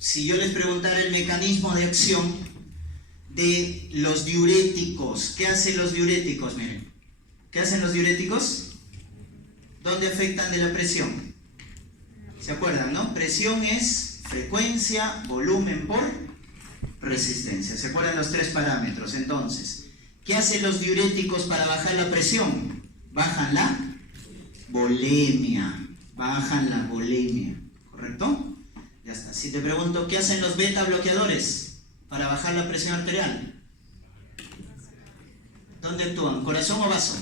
si yo les preguntara el mecanismo de acción de los diuréticos, ¿qué hacen los diuréticos? Miren, ¿qué hacen los diuréticos? ¿Dónde afectan de la presión? ¿Se acuerdan, no? Presión es frecuencia, volumen por resistencia. ¿Se acuerdan los tres parámetros? Entonces, ¿qué hacen los diuréticos para bajar la presión? Bajan la volemia. Bajan la volemia. ¿Correcto? Ya está. Si te pregunto, ¿qué hacen los beta bloqueadores para bajar la presión arterial? ¿Dónde actúan? ¿Corazón o vaso?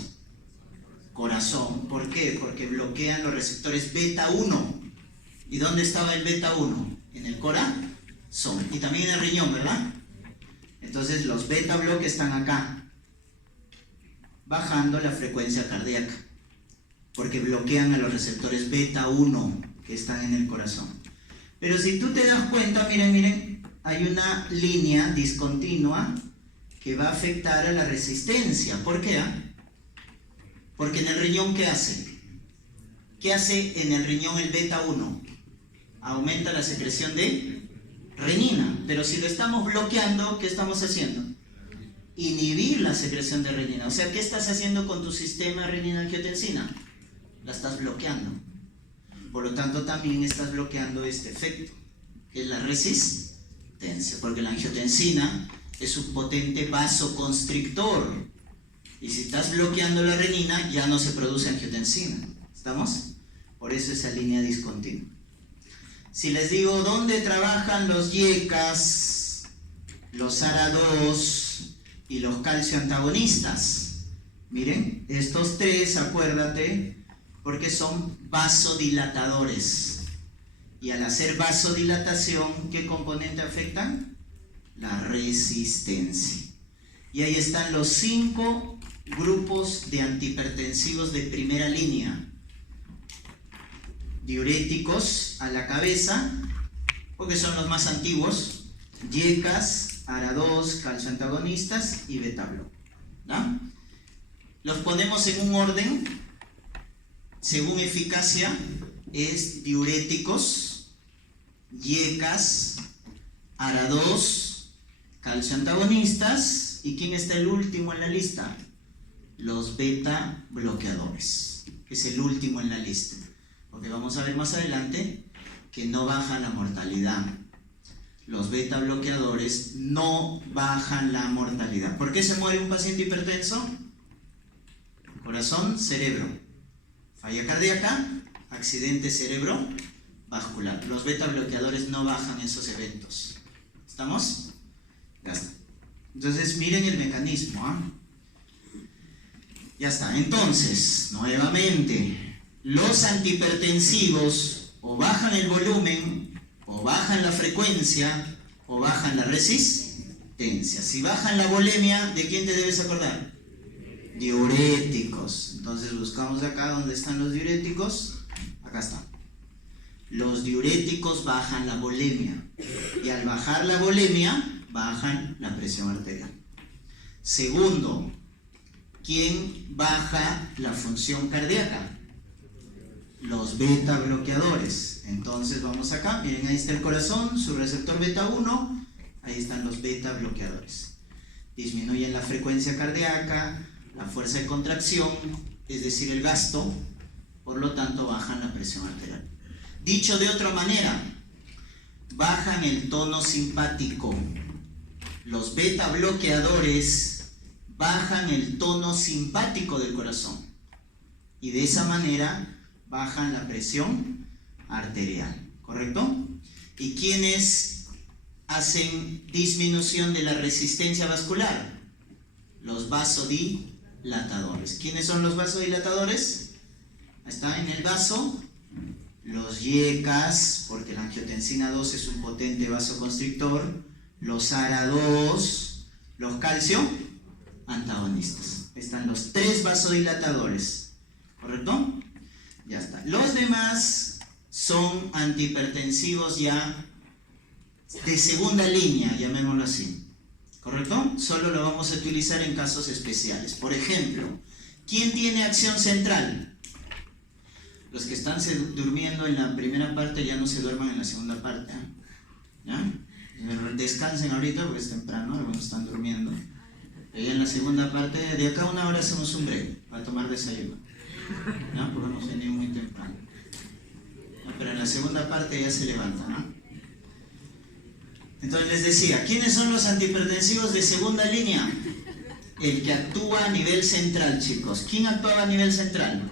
Corazón. ¿Por qué? Porque bloquean los receptores beta 1. ¿Y dónde estaba el beta 1? En el corazón. Y también en el riñón, ¿verdad? Entonces los beta bloques están acá, bajando la frecuencia cardíaca, porque bloquean a los receptores beta 1 que están en el corazón. Pero si tú te das cuenta, miren, hay una línea discontinua que va a afectar a la resistencia. ¿Por qué? Porque en el riñón, ¿qué hace? ¿Qué hace en el riñón el beta 1? Aumenta la secreción de renina, pero si lo estamos bloqueando, ¿qué estamos haciendo? Inhibir la secreción de renina. O sea, ¿qué estás haciendo con tu sistema renina-angiotensina? La estás bloqueando. Por lo tanto, también estás bloqueando este efecto, que es la resistencia, porque la angiotensina es un potente vasoconstrictor. Y si estás bloqueando la renina, ya no se produce angiotensina. ¿Estamos? Por eso esa línea discontinua. Si les digo dónde trabajan los YECAs, los ARA2 y los calcio antagonistas, miren, estos tres, acuérdate, porque son vasodilatadores. Y al hacer vasodilatación, ¿qué componente afectan? La resistencia. Y ahí están los 5 grupos de antihipertensivos de primera línea. Diuréticos a la cabeza, porque son los más antiguos: YECAs, ARA2, calcio antagonistas y beta bloque, ¿no? Los ponemos en un orden según eficacia. Es diuréticos, YECAs, ARA2, calcio antagonistas. ¿Y quién está el último en la lista? Los beta bloqueadores, que es el último en la lista, porque vamos a ver más adelante que no bajan la mortalidad. Los beta bloqueadores no bajan la mortalidad. ¿Por qué se muere un paciente hipertenso? Corazón, cerebro, falla cardíaca, accidente cerebrovascular. Los beta bloqueadores no bajan esos eventos. ¿Estamos? Ya está. Entonces miren el mecanismo, Ya está. Entonces, nuevamente, los antihipertensivos o bajan el volumen, o bajan la frecuencia, o bajan la resistencia. Si bajan la volemia, ¿de quién te debes acordar? Diuréticos. Entonces buscamos acá donde están los diuréticos. Acá están. Los diuréticos bajan la volemia. Y al bajar la volemia, bajan la presión arterial. Segundo, ¿quién baja la función cardíaca? Los beta bloqueadores. Entonces vamos acá, miren, ahí está el corazón, su receptor beta 1, ahí están los beta bloqueadores. Disminuyen la frecuencia cardíaca, la fuerza de contracción, es decir, el gasto, por lo tanto bajan la presión arterial. Dicho de otra manera, bajan el tono simpático. Los beta bloqueadores bajan el tono simpático del corazón y de esa manera bajan la presión arterial, ¿correcto? ¿Y quiénes hacen disminución de la resistencia vascular? Los vasodilatadores. ¿Quiénes son los vasodilatadores? Está en el vaso. Los YECAs, porque la angiotensina 2 es un potente vasoconstrictor. Los ARA2, los calcio antagonistas. Están los 3 vasodilatadores, ¿correcto? Ya está. Los demás son antihipertensivos ya de segunda línea, llamémoslo así, ¿correcto? Solo lo vamos a utilizar en casos especiales. Por ejemplo, ¿quién tiene acción central? Los que están durmiendo en la primera parte ya no se duerman en la segunda parte, ¿Ya? Descansen ahorita porque es temprano, algunos están durmiendo. Y en la segunda parte, de acá a 1 hora hacemos un break para tomar desayuno. ¿No? Porque hemos venido muy temprano. ¿No? Pero en la segunda parte ya se levanta, ¿no? Entonces les decía, ¿quiénes son los antihipertensivos de segunda línea? El que actúa a nivel central, chicos. ¿Quién actuaba a nivel central?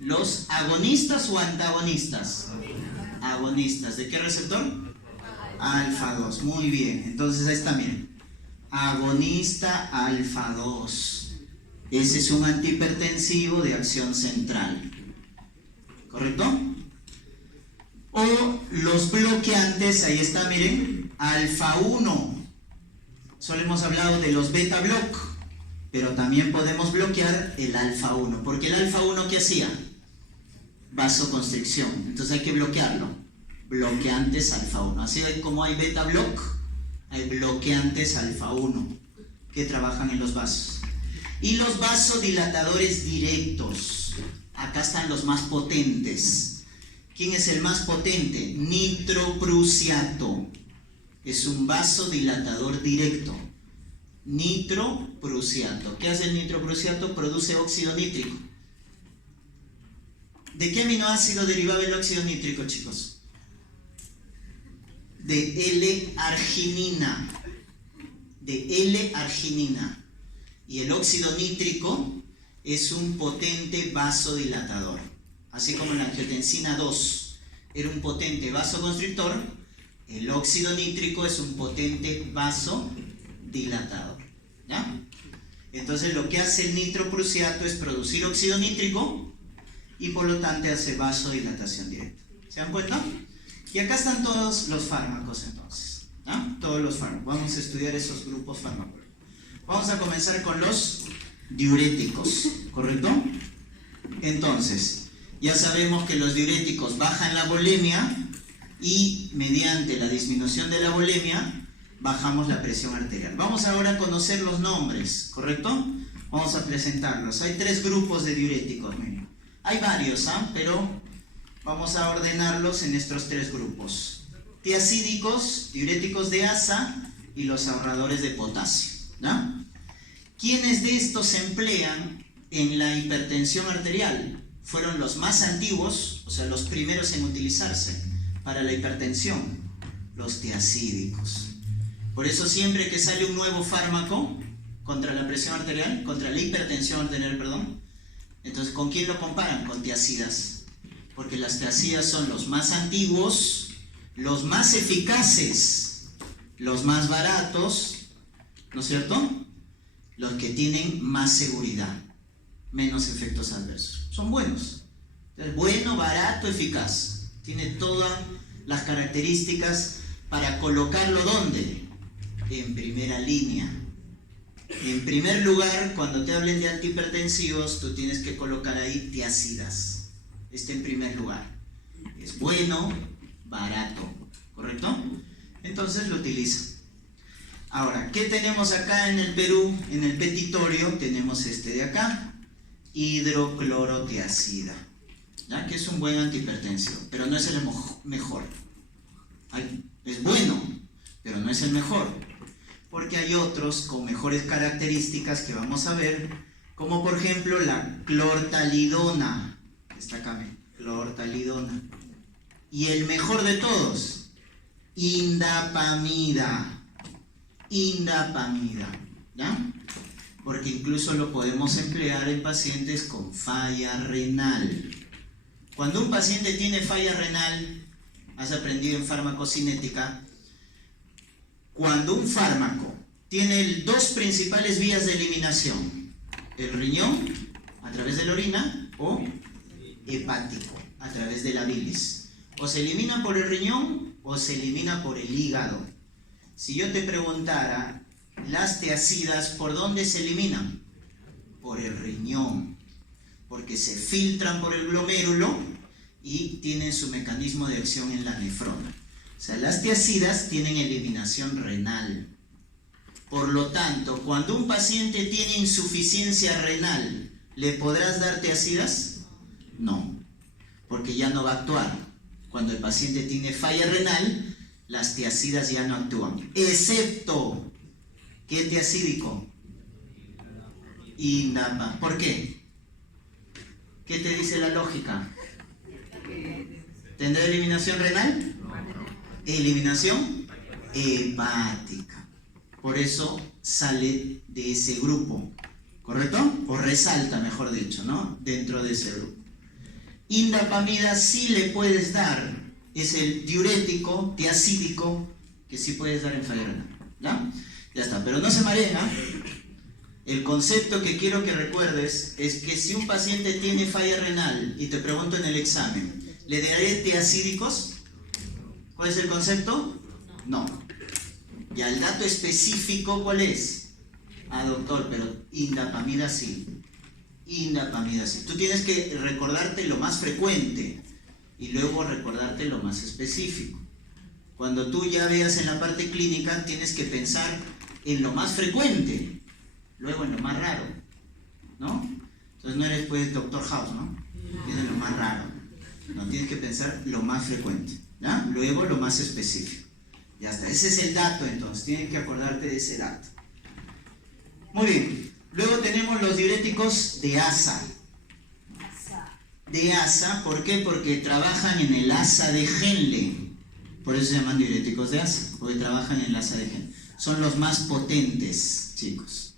¿Los agonistas o antagonistas? Agonistas. ¿De qué receptor? Alfa 2. Muy bien. Entonces ahí está, miren. Agonista alfa 2. Ese es un antihipertensivo de acción central. ¿Correcto? O los bloqueantes, ahí está, miren, alfa 1. Solo hemos hablado de los beta block, pero también podemos bloquear el alfa 1, porque el alfa 1, ¿qué hacía? Vasoconstricción, entonces hay que bloquearlo. Bloqueantes alfa 1. Así como hay beta block, hay bloqueantes alfa 1 que trabajan en los vasos. Y los vasodilatadores directos, acá están los más potentes. ¿Quién es el más potente? Nitroprusiato. Es un vasodilatador directo. Nitroprusiato. ¿Qué hace el nitroprusiato? Produce óxido nítrico. ¿De qué aminoácido derivaba el óxido nítrico, chicos? De L-arginina. De L-arginina. Y el óxido nítrico es un potente vasodilatador. Así como la angiotensina 2 era un potente vasoconstrictor, el óxido nítrico es un potente vasodilatador. ¿Ya? Entonces lo que hace el nitroprusiato es producir óxido nítrico y por lo tanto hace vasodilatación directa. ¿Se dan cuenta? Y acá están todos los fármacos entonces. ¿Ya? Todos los fármacos. Vamos a estudiar esos grupos fármacos. Vamos a comenzar con los diuréticos, ¿correcto? Entonces, ya sabemos que los diuréticos bajan la volemia y mediante la disminución de la volemia bajamos la presión arterial. Vamos ahora a conocer los nombres, ¿correcto? Vamos a presentarlos. Hay 3 grupos de diuréticos, miren. Hay varios, pero vamos a ordenarlos en estos 3 grupos. Tiacídicos, diuréticos de asa y los ahorradores de potasio, ¿no? ¿Quiénes de estos se emplean en la hipertensión arterial? Fueron los más antiguos, o sea, los primeros en utilizarse para la hipertensión, los tiacídicos. Por eso siempre que sale un nuevo fármaco contra la presión arterial, contra la hipertensión arterial, perdón, entonces ¿con quién lo comparan? Con tiacidas. Porque las tiacidas son los más antiguos, los más eficaces, los más baratos, ¿no es cierto? Los que tienen más seguridad, menos efectos adversos. Son buenos. Entonces, bueno, barato, eficaz. Tiene todas las características para colocarlo ¿dónde? En primera línea. En primer lugar, cuando te hablen de antihipertensivos, tú tienes que colocar ahí tiacidas. En primer lugar. Es bueno, barato. ¿Correcto? Entonces lo utiliza. Ahora, ¿qué tenemos acá en el Perú? En el petitorio tenemos este de acá. Hidroclorotiazida, ¿ya? Que es un buen antihipertensivo, pero no es el mejor. Es bueno, pero no es el mejor, porque hay otros con mejores características que vamos a ver, como por ejemplo la clortalidona. Está acá, clortalidona. Y el mejor de todos, indapamida. Indapamida, ¿ya? Porque incluso lo podemos emplear en pacientes con falla renal. Cuando un paciente tiene falla renal, has aprendido en farmacocinética, cuando un fármaco tiene 2 principales vías de eliminación, el riñón a través de la orina o hepático a través de la bilis. O se elimina por el riñón o se elimina por el hígado. Si yo te preguntara, las tiacidas, ¿por dónde se eliminan? Por el riñón, porque se filtran por el glomérulo y tienen su mecanismo de acción en la nefrona. O sea, las tiacidas tienen eliminación renal. Por lo tanto, cuando un paciente tiene insuficiencia renal, ¿le podrás dar tiacidas? No, porque ya no va a actuar. Cuando el paciente tiene falla renal, las tiacidas ya no actúan. Excepto, ¿qué tiacídico? Indapamida. ¿Por qué? ¿Qué te dice la lógica? ¿Tendrá eliminación renal? Eliminación hepática. Por eso sale de ese grupo, ¿correcto? O resalta, mejor dicho, ¿no? Dentro de ese grupo. Indapamida sí le puedes dar, es el diurético tiacídico que sí puedes dar en falla renal, ¿ya? Ya está, pero no se mareen, ¿ah? El concepto que quiero que recuerdes es que si un paciente tiene falla renal y te pregunto en el examen, ¿le daré tiacídicos? ¿Cuál es el concepto? No. Y al dato específico, ¿cuál es? Ah, doctor, pero indapamida sí. Indapamida sí. Tú tienes que recordarte lo más frecuente y luego recordarte lo más específico. Cuando tú ya veas en la parte clínica, tienes que pensar en lo más frecuente, luego en lo más raro, ¿no? Entonces no eres pues Doctor House, ¿no? Tienes lo más raro. No, tienes que pensar lo más frecuente, ¿ya? Luego lo más específico. Ya está, ese es el dato entonces, tienes que acordarte de ese dato. Muy bien, luego tenemos los diuréticos de asa. De asa, ¿por qué? Porque trabajan en el asa de Henle. Por eso se llaman diuréticos de asa, porque trabajan en el asa de Henle. Son los más potentes, chicos.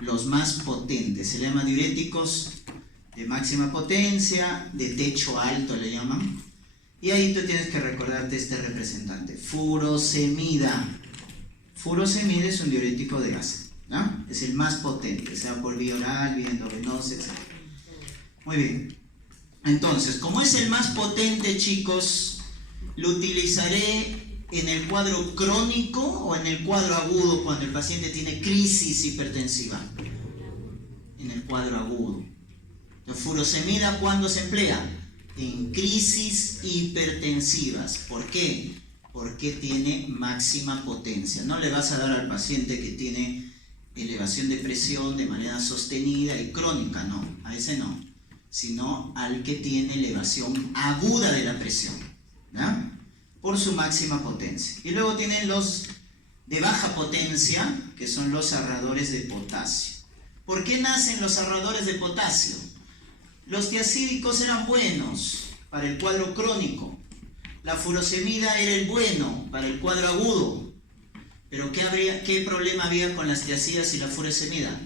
Los más potentes. Se llaman diuréticos de máxima potencia, de techo alto le llaman. Y ahí tú tienes que recordarte este representante, furosemida. Furosemida es un diurético de asa, ¿no? Es el más potente, sea por vía oral, vía endovenosa, etc. Muy bien. Entonces, como es el más potente, chicos, lo utilizaré en el cuadro crónico o en el cuadro agudo cuando el paciente tiene crisis hipertensiva. En el cuadro agudo. La furosemida, ¿cuándo se emplea? En crisis hipertensivas. ¿Por qué? Porque tiene máxima potencia. No le vas a dar al paciente que tiene elevación de presión de manera sostenida y crónica, no, a ese no, sino al que tiene elevación aguda de la presión, ¿ya? Por su máxima potencia. Y luego tienen los de baja potencia, que son los ahorradores de potasio. ¿Por qué nacen los ahorradores de potasio? Los tiacídicos eran buenos para el cuadro crónico. La furosemida era el bueno para el cuadro agudo. Pero ¿qué problema había con las tiacidas y la furosemida?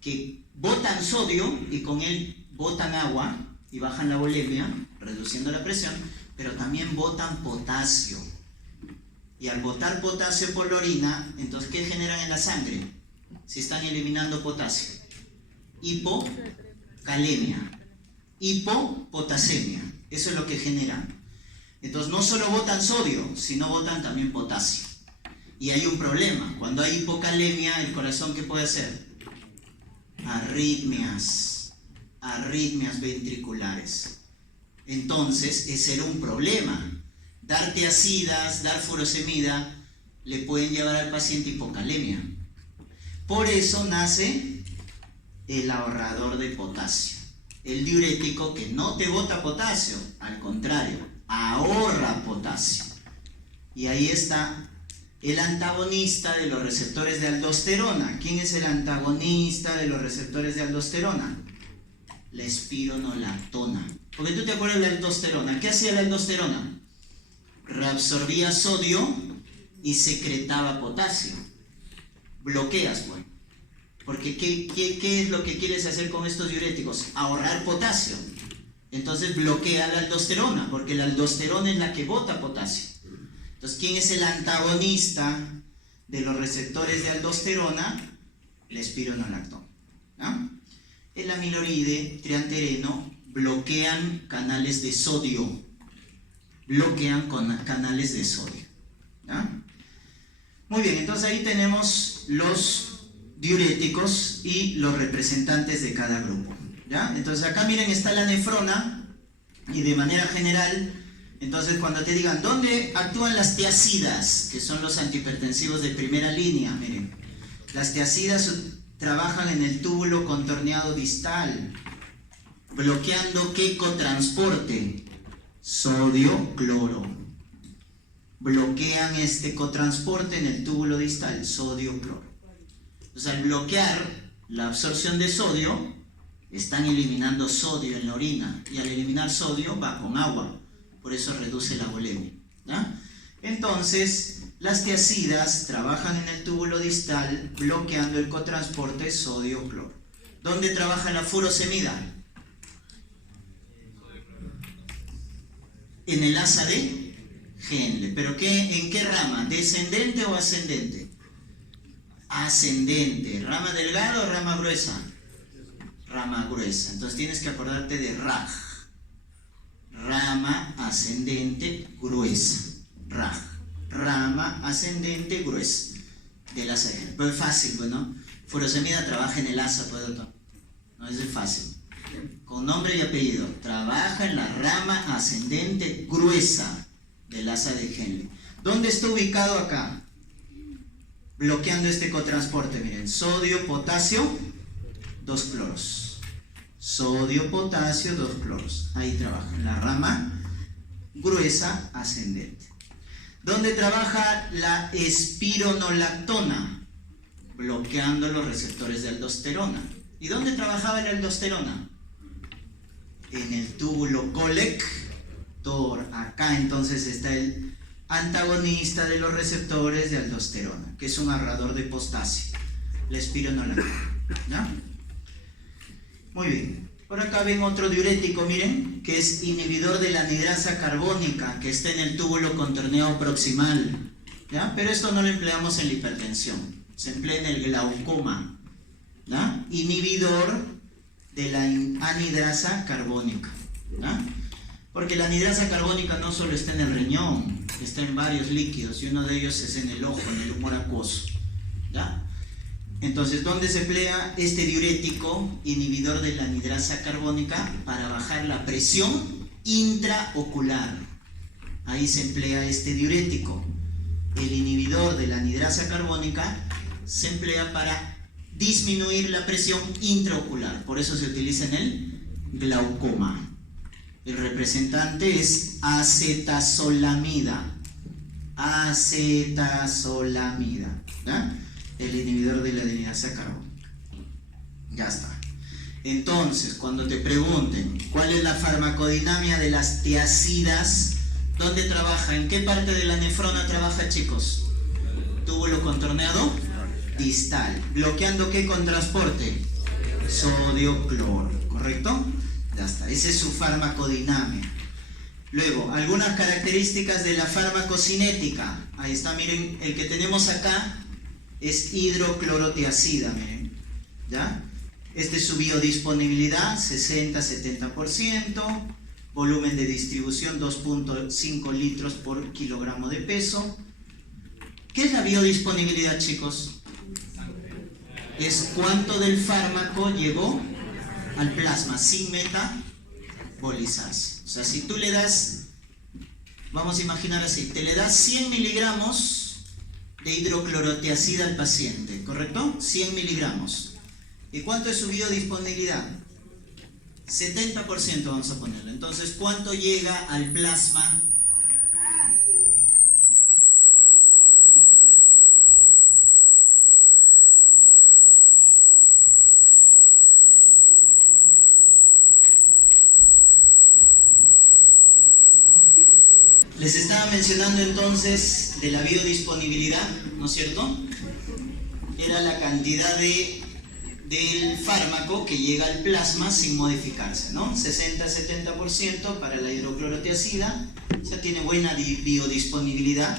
Que botan sodio y con él botan agua y bajan la volemia, reduciendo la presión, pero también botan potasio. Y al botar potasio por la orina, entonces ¿qué generan en la sangre? Si están eliminando potasio. Hipocalemia. Hipopotasemia. Eso es lo que generan. Entonces no solo botan sodio, sino botan también potasio. Y hay un problema. Cuando hay hipocalemia, el corazón, ¿qué puede hacer? Arritmias. Arritmias ventriculares. Entonces, ese era un problema. Dar tiacidas, dar furosemida, le pueden llevar al paciente hipocalemia. Por eso nace el ahorrador de potasio. El diurético que no te bota potasio, al contrario, ahorra potasio. Y ahí está el antagonista de los receptores de aldosterona. ¿Quién es el antagonista de los receptores de aldosterona? La espironolactona. Porque tú te acuerdas de la aldosterona. ¿Qué hacía la aldosterona? Reabsorbía sodio y secretaba potasio. Bloqueas, pues. Porque ¿qué es lo que quieres hacer con estos diuréticos? Ahorrar potasio. Entonces bloquea la aldosterona, porque la aldosterona es la que bota potasio. Entonces, ¿quién es el antagonista de los receptores de aldosterona? El espironolactona, ¿no? El amiloride, triantereno, bloquean canales de sodio. Bloquean canales de sodio, ¿no? Muy bien, entonces ahí tenemos los diuréticos y los representantes de cada grupo, ¿ya? Entonces acá miren, está la nefrona y de manera general, entonces cuando te digan ¿dónde actúan las tiacidas? Que son los antihipertensivos de primera línea, miren, las tiacidas trabajan en el túbulo contorneado distal, bloqueando ¿qué cotransporte? sodio, cloro. Bloquean este cotransporte en el túbulo distal, sodio, cloro. Entonces, al bloquear la absorción de sodio, están eliminando sodio en la orina, y al eliminar sodio va con agua, por eso reduce la volemia, ¿ya? Entonces, las tiacidas trabajan en el túbulo distal bloqueando el cotransporte sodio-cloro. ¿Dónde trabaja la furosemida? En el asa de Henle. ¿Pero en qué rama? ¿Descendente o ascendente? Ascendente. ¿Rama delgada o rama gruesa? Rama gruesa. Entonces tienes que acordarte de Raj. Rama ascendente gruesa. Raj. Rama ascendente gruesa del asa de Henle. Pero es fácil, pues, ¿no? Furosemida trabaja en el asa, pues, doctor. No, eso es fácil. Con nombre y apellido. Trabaja en la rama ascendente gruesa del asa de Henle. ¿Dónde está ubicado acá? Bloqueando este cotransporte, miren. Sodio, potasio, 2 cloros. Sodio, potasio, 2 cloros. Ahí trabaja, en la rama gruesa ascendente. ¿Dónde trabaja la espironolactona? Bloqueando los receptores de aldosterona. ¿Y dónde trabajaba la aldosterona? En el túbulo colector. Acá entonces está el antagonista de los receptores de aldosterona, que es un agarrador de potasio, la espironolactona, ¿ya? Muy bien. Por acá ven otro diurético, miren, que es inhibidor de la anidrasa carbónica, que está en el túbulo contorneado proximal, ¿ya? Pero esto no lo empleamos en la hipertensión, se emplea en el glaucoma, ¿ya? Inhibidor de la anidrasa carbónica, ¿ya? Porque la anidrasa carbónica no solo está en el riñón, está en varios líquidos, y uno de ellos es en el ojo, en el humor acuoso, ¿ya? Entonces, ¿dónde se emplea este diurético inhibidor de la anidrasa carbónica? Para bajar la presión intraocular. Ahí se emplea este diurético. El inhibidor de la anidrasa carbónica se emplea para disminuir la presión intraocular. Por eso se utiliza en el glaucoma. El representante es acetazolamida. Acetazolamida, ¿ya? El inhibidor de la anidrasa carbónica. Ya está. Entonces, cuando te pregunten cuál es la farmacodinamia de las tiacidas, ¿dónde trabaja? ¿En qué parte de la nefrona trabaja, chicos? Túbulo contorneado distal. ¿Bloqueando qué con transporte? Sodio, cloro, ¿correcto? Ya está. Esa es su farmacodinamia. Luego, algunas características de la farmacocinética. Ahí está, miren, el que tenemos acá es hidroclorotiacida, miren, ¿ya? Este es su biodisponibilidad, 60-70%, volumen de distribución 2.5 litros por kilogramo de peso. ¿Qué es la biodisponibilidad, chicos? Es cuánto del fármaco llegó al plasma sin metabolizarse. O sea, si tú le das, vamos a imaginar así, te le das 100 miligramos de hidroclorotiacida al paciente, ¿correcto? 100 miligramos. ¿Y cuánto es su biodisponibilidad? 70% vamos a ponerle. Entonces, ¿cuánto llega al plasma? Les estaba mencionando entonces de la biodisponibilidad, ¿no es cierto? Era la cantidad del fármaco que llega al plasma sin modificarse, ¿no? 60-70% para la hidroclorotiacida, o sea, tiene buena biodisponibilidad,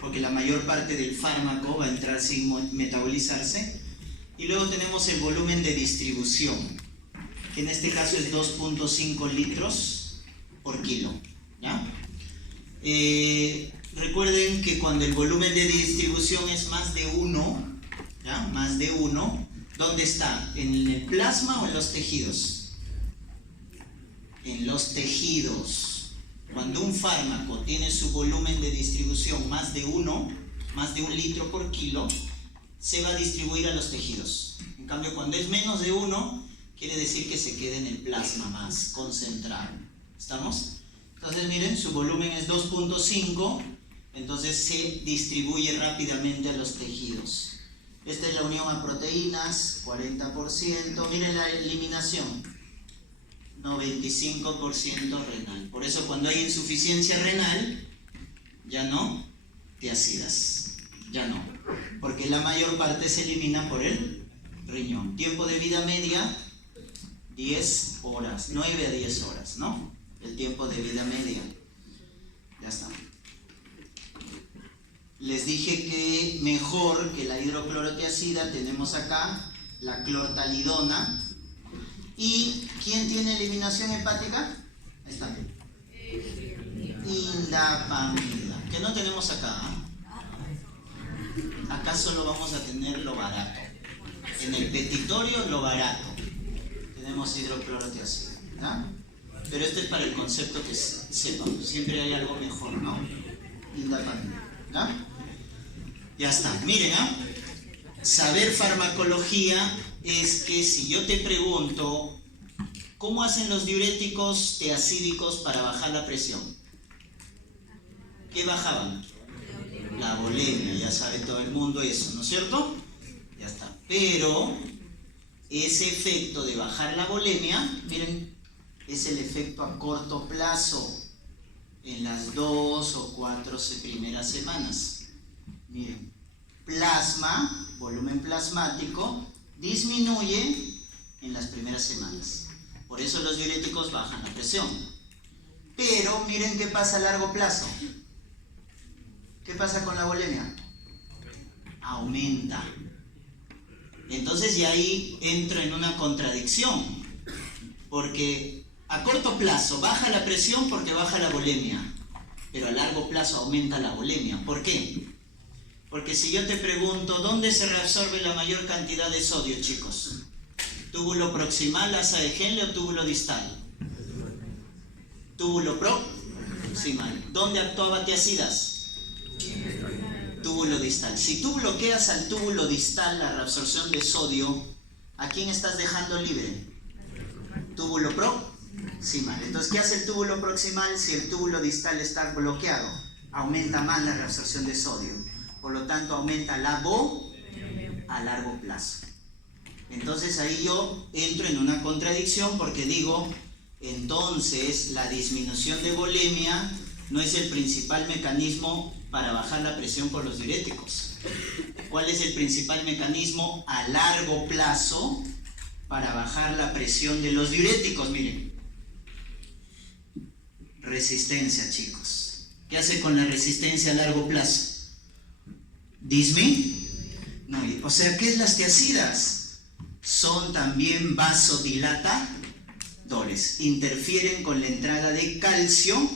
porque la mayor parte del fármaco va a entrar sin metabolizarse. Y luego tenemos el volumen de distribución, que en este caso es 2.5 litros por kilo, ¿ya? Recuerden que cuando el volumen de distribución es más de 1, ¿ya? Más de 1, ¿dónde está? ¿En el plasma o en los tejidos? En los tejidos. Cuando un fármaco tiene su volumen de distribución más de 1 litro por kilo, se va a distribuir a los tejidos. En cambio, cuando es menos de 1, quiere decir que se queda en el plasma más concentrado. ¿Estamos? Entonces miren, su volumen es 2.5, entonces se distribuye rápidamente a los tejidos. Esta es la unión a proteínas, 40%. Miren la eliminación, 95% renal. Por eso cuando hay insuficiencia renal, ya no tiacidas, ya no. Porque la mayor parte se elimina por el riñón. Tiempo de vida media, 10 horas, 9 a 10 horas, ¿no? El tiempo de vida media. Ya está. Les dije que mejor que la hidroclorotiazida tenemos acá la clortalidona. ¿Y quién tiene eliminación hepática? Ahí está. Indapamida. Que no tenemos acá, ¿eh? Acá solo vamos a tener lo barato. En el petitorio lo barato. Tenemos hidroclorotiazida, ¿no? Pero este es para el concepto que sepamos. Siempre hay algo mejor, ¿no? Indapamida, ¿no? Ya está. Miren, saber farmacología es que si yo te pregunto ¿cómo hacen los diuréticos tiacídicos para bajar la presión? ¿Qué bajaban? La bulimia, ya sabe todo el mundo eso, ¿no es cierto? Ya está. Pero ese efecto de bajar la bulimia, miren, es el efecto a corto plazo, en las 2 o 4 primeras semanas. Miren, plasma, volumen plasmático, disminuye en las primeras semanas. Por eso los diuréticos bajan la presión. Pero miren qué pasa a largo plazo. ¿Qué pasa con la bulimia? Aumenta. Entonces ya ahí entro en una contradicción. Porque a corto plazo baja la presión porque baja la bulimia. Pero a largo plazo aumenta la bulimia. ¿Por qué? Porque si yo te pregunto, ¿dónde se reabsorbe la mayor cantidad de sodio, chicos? ¿Túbulo proximal, asa de Henle o túbulo distal? Túbulo proximal. ¿Dónde actuaba tiacidas? Túbulo distal. Si tú bloqueas al túbulo distal la reabsorción de sodio, ¿a quién estás dejando libre? Túbulo proximal. Entonces, ¿qué hace el túbulo proximal si el túbulo distal está bloqueado? Aumenta más la reabsorción de sodio. Por lo tanto, aumenta la a largo plazo. Entonces ahí yo entro en una contradicción porque digo, entonces la disminución de bulimia no es el principal mecanismo para bajar la presión por los diuréticos. ¿Cuál es el principal mecanismo a largo plazo para bajar la presión de los diuréticos? Miren, resistencia, chicos. ¿Qué hace con la resistencia a largo plazo? Disminuye. O sea, ¿qué es las tiacidas? Son también vasodilatadores. Interfieren con la entrada de calcio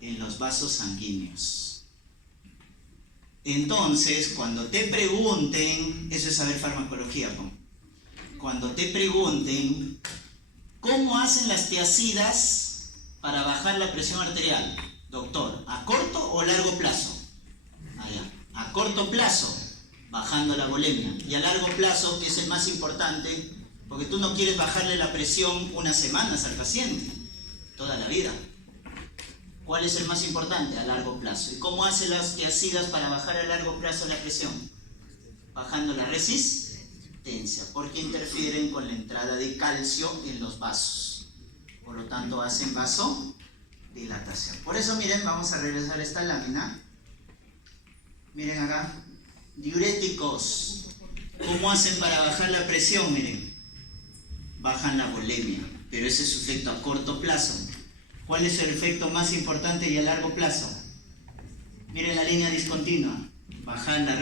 en los vasos sanguíneos. Entonces, cuando te pregunten, eso es saber farmacología, ¿no? Cuando te pregunten, ¿cómo hacen las tiacidas para bajar la presión arterial? Doctor, ¿a corto o largo plazo? Allá. A corto plazo, bajando la bulimia. Y a largo plazo, que es el más importante, porque tú no quieres bajarle la presión unas semanas al paciente, toda la vida. ¿Cuál es el más importante? A largo plazo. ¿Y cómo hacen las tiacidas para bajar a largo plazo la presión? Bajando la resistencia, porque interfieren con la entrada de calcio en los vasos. Por lo tanto, hacen vasodilatación. Por eso, miren, vamos a regresar a esta lámina. Miren acá, diuréticos, ¿cómo hacen para bajar la presión? Miren, bajan la bulimia, pero ese es su efecto a corto plazo. ¿Cuál es el efecto más importante y a largo plazo? Miren la línea discontinua, bajan la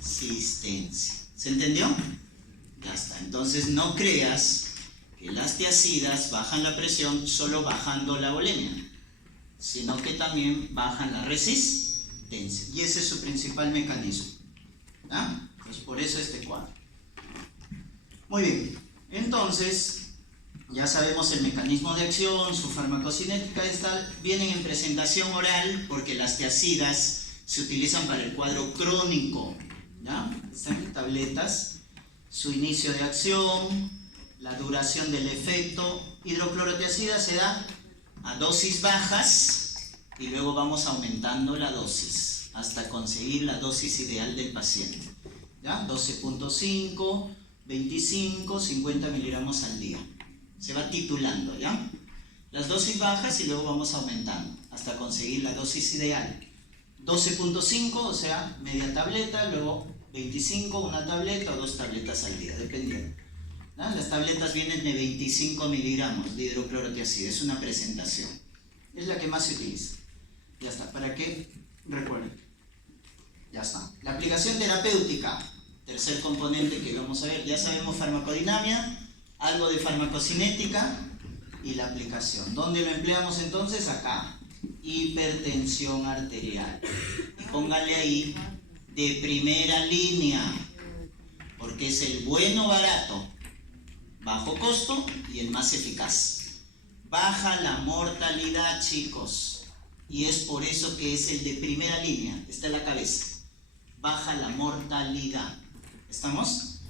resistencia. ¿Se entendió? Ya está. Entonces no creas que las tiacidas bajan la presión solo bajando la bulimia, sino que también bajan la resistencia. Y ese es su principal mecanismo. ¿Ah? Pues por eso este cuadro. Muy bien. Entonces, ya sabemos el mecanismo de acción, su farmacocinética vienen en presentación oral porque las tiacidas se utilizan para el cuadro crónico. ¿Ya? Están en tabletas. Su inicio de acción, la duración del efecto. Hidroclorotiazida se da a dosis bajas y luego vamos aumentando la dosis hasta conseguir la dosis ideal del paciente. ¿Ya? 12.5, 25, 50 miligramos al día. Se va titulando, ¿ya? Las dosis bajas y luego vamos aumentando hasta conseguir la dosis ideal. 12.5, o sea, media tableta, luego 25, una tableta o 2 tabletas al día, dependiendo. ¿No? Las tabletas vienen de 25 miligramos de hidroclorotiazida, es una presentación. Es la que más se utiliza. Ya está, ¿para qué? Recuerden. Ya está. La aplicación terapéutica, tercer componente que vamos a ver, ya sabemos farmacodinamia, algo de farmacocinética y la aplicación. ¿Dónde lo empleamos entonces? Acá. Hipertensión arterial. Y póngale ahí, de primera línea, porque es el bueno barato, bajo costo y el más eficaz. Baja la mortalidad, chicos, y es por eso que es el de primera línea. Está en la cabeza. Baja la mortalidad. ¿Estamos?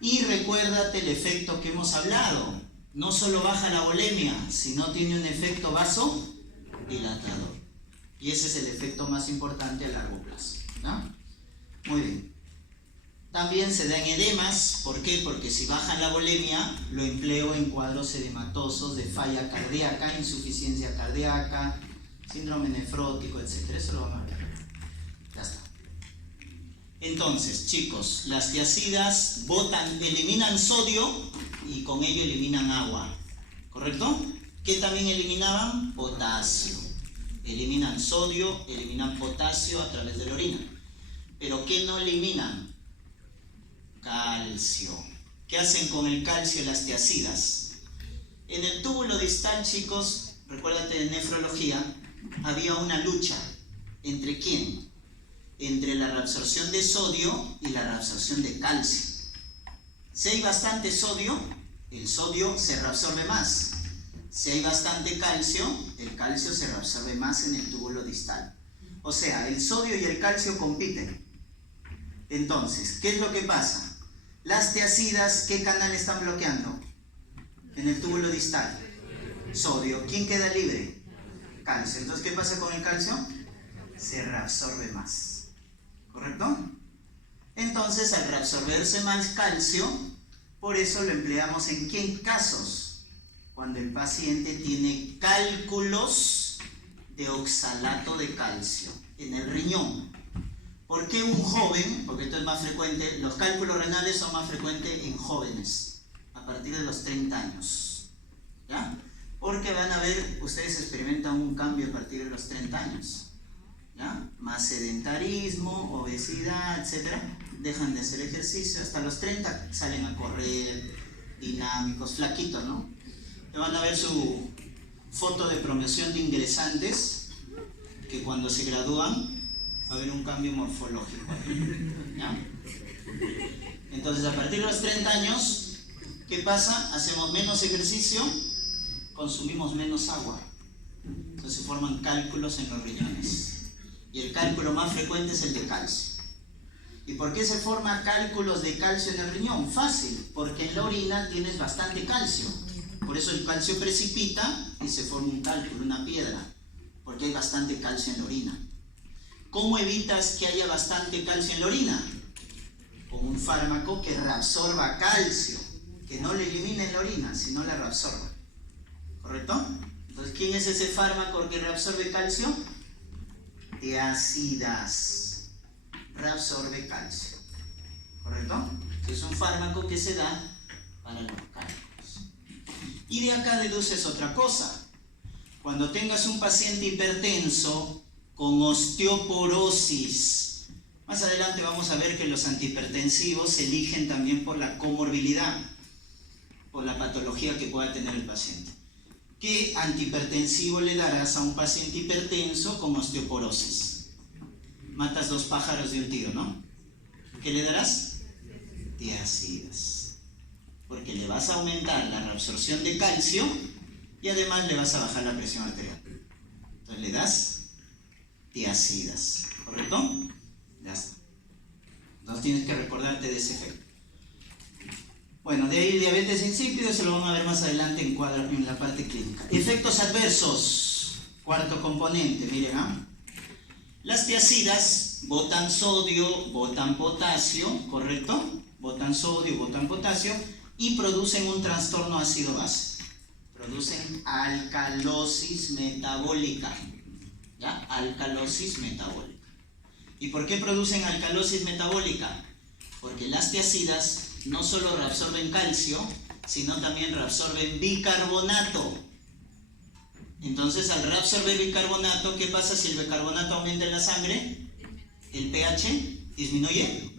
Y recuérdate el efecto que hemos hablado. No solo baja la volemia, sino tiene un efecto vasodilatador. Y ese es el efecto más importante a largo plazo, ¿no? Muy bien. También se da en edemas. ¿Por qué? Porque si baja la volemia, lo empleo en cuadros edematosos de falla cardíaca, insuficiencia cardíaca, síndrome nefrótico, etc. Eso lo vamos a ver. Ya está. Entonces, chicos, las tiacidas eliminan sodio y con ello eliminan agua. ¿Correcto? ¿Qué también eliminaban? Potasio. Eliminan sodio, eliminan potasio a través de la orina. ¿Pero qué no eliminan? Calcio. ¿Qué hacen con el calcio las tiacidas? En el túbulo distal, chicos, recuérdate de nefrología, había una lucha. ¿Entre quién? Entre la reabsorción de sodio y la reabsorción de calcio. Si hay bastante sodio, el sodio se reabsorbe más. Si hay bastante calcio, el calcio se reabsorbe más en el túbulo distal. O sea, el sodio y el calcio compiten. Entonces, ¿qué es lo que pasa? Las tiacidas, ¿qué canal están bloqueando? En el túbulo distal. Sodio. ¿Quién queda libre? Calcio. Entonces, ¿qué pasa con el calcio? Se reabsorbe más. ¿Correcto? Entonces, al reabsorberse más calcio, por eso lo empleamos en ¿qué casos? Cuando el paciente tiene cálculos de oxalato de calcio en el riñón. ¿Por qué un joven? Porque esto es más frecuente, los cálculos renales son más frecuentes en jóvenes, a partir de los 30 años. ¿Ya? Porque van a ver, ustedes experimentan un cambio a partir de los 30 años. ¿Ya? Más sedentarismo, obesidad, etc. Dejan de hacer ejercicio, hasta los 30 salen a correr, dinámicos, flaquitos, ¿no? Y van a ver su foto de promoción de ingresantes, que cuando se gradúan va a haber un cambio morfológico. ¿Ya? Entonces, a partir de los 30 años, ¿qué pasa? Hacemos menos ejercicio, consumimos menos agua. Entonces se forman cálculos en los riñones. Y el cálculo más frecuente es el de calcio. ¿Y por qué se forman cálculos de calcio en el riñón? Fácil, porque en la orina tienes bastante calcio. Por eso el calcio precipita y se forma un cálculo, una piedra, porque hay bastante calcio en la orina. ¿Cómo evitas que haya bastante calcio en la orina? Con un fármaco que reabsorba calcio, que no le elimine en la orina, sino la reabsorba. ¿Correcto? Entonces, ¿quién es ese fármaco que reabsorbe calcio? Tiacidas. Reabsorbe calcio. ¿Correcto? Es un fármaco que se da para los cálculos. Y de acá deduces otra cosa. Cuando tengas un paciente hipertenso con osteoporosis, más adelante vamos a ver que los antihipertensivos se eligen también por la comorbilidad, por la patología que pueda tener el paciente. ¿Qué antihipertensivo le darás a un paciente hipertenso con osteoporosis? Matas 2 pájaros de un tiro, ¿no? ¿Qué le darás? Tiacidas. Porque le vas a aumentar la reabsorción de calcio y además le vas a bajar la presión arterial. Entonces le das tiacidas. ¿Correcto? Ya está. Entonces tienes que recordarte de ese efecto. Bueno, de ahí diabetes insípido, se lo van a ver más adelante en la parte clínica. Efectos adversos, cuarto componente, miren, las tiazidas botan sodio, botan potasio, ¿correcto? Botan sodio, botan potasio y producen un trastorno ácido-base. Producen alcalosis metabólica, ¿ya? Alcalosis metabólica. ¿Y por qué producen alcalosis metabólica? Porque las tiazidas no solo reabsorben calcio, sino también reabsorben bicarbonato. Entonces, al reabsorber bicarbonato, ¿qué pasa si el bicarbonato aumenta en la sangre? ¿El pH disminuye?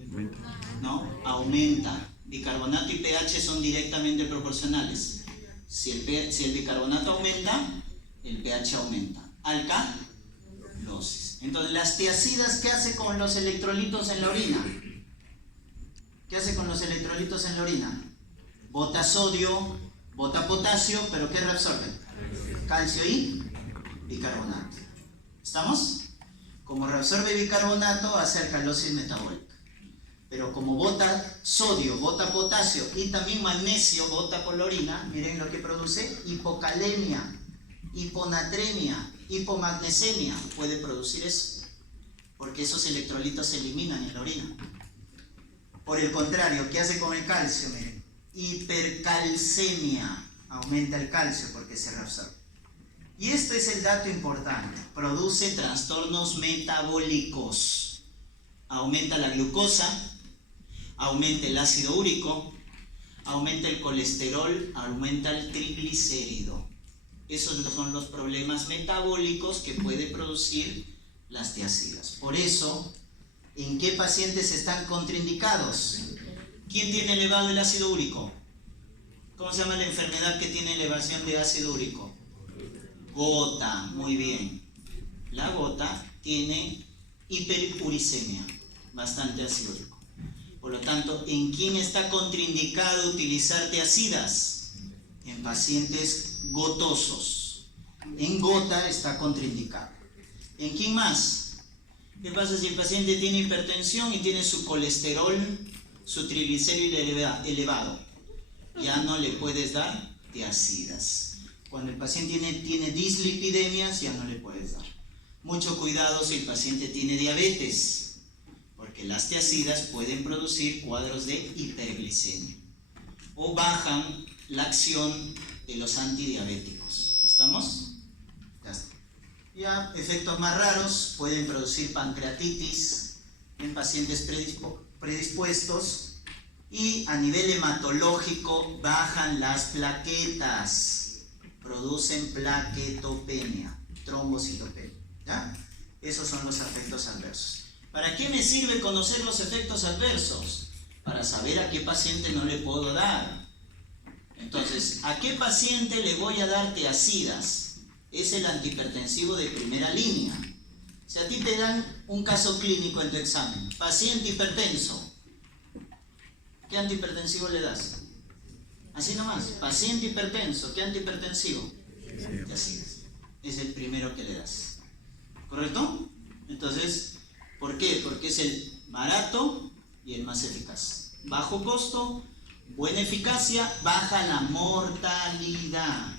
No, aumenta. Bicarbonato y pH son directamente proporcionales. Si el bicarbonato aumenta, el pH aumenta. Alcalosis. Entonces, las tiazidas, ¿qué hace con los electrolitos en la orina? ¿Qué hace con los electrolitos en la orina? Bota sodio, bota potasio, pero ¿qué reabsorbe? Calcio y bicarbonato. ¿Estamos? Como reabsorbe bicarbonato, hace alcalosis metabólica. Pero como bota sodio, bota potasio y también magnesio, bota por la orina, miren lo que produce: hipocalemia, hiponatremia, hipomagnesemia. Puede producir eso, porque esos electrolitos se eliminan en la orina. Por el contrario, ¿qué hace con el calcio? Miren, hipercalcemia, aumenta el calcio porque se reabsorbe. Y esto es el dato importante: produce trastornos metabólicos. Aumenta la glucosa, aumenta el ácido úrico, aumenta el colesterol, aumenta el triglicérido. Esos son los problemas metabólicos que puede producir las tiazidas. Por eso, ¿en qué pacientes están contraindicados? ¿Quién tiene elevado el ácido úrico? ¿Cómo se llama la enfermedad que tiene elevación de ácido úrico? Gota, muy bien. La gota tiene hiperuricemia, bastante ácido úrico. Por lo tanto, ¿en quién está contraindicado utilizar tiazidas? En pacientes gotosos. En gota está contraindicado. ¿En quién más? ¿Qué pasa si el paciente tiene hipertensión y tiene su colesterol, su triglicérido elevado? Ya no le puedes dar tiazidas. Cuando el paciente tiene dislipidemias, ya no le puedes dar. Mucho cuidado si el paciente tiene diabetes, porque las tiazidas pueden producir cuadros de hiperglicemia o bajan la acción de los antidiabéticos. ¿Estamos? Ya está. Ya, efectos más raros: pueden producir pancreatitis en pacientes predispuestos, y a nivel hematológico bajan las plaquetas, producen plaquetopenia, trombocitopenia. ¿Ya? Esos son los efectos adversos. ¿Para qué me sirve conocer los efectos adversos? Para saber a qué paciente no le puedo dar. Entonces, ¿a qué paciente le voy a dar tiazidas? Es el antihipertensivo de primera línea. Si a ti te dan un caso clínico en tu examen, paciente hipertenso, ¿qué antihipertensivo le das? Así nomás, paciente hipertenso, ¿qué antihipertensivo? Tiazidas. Es el primero que le das. ¿Correcto? Entonces, ¿por qué? Porque es el barato y el más eficaz. Bajo costo, buena eficacia, baja la mortalidad.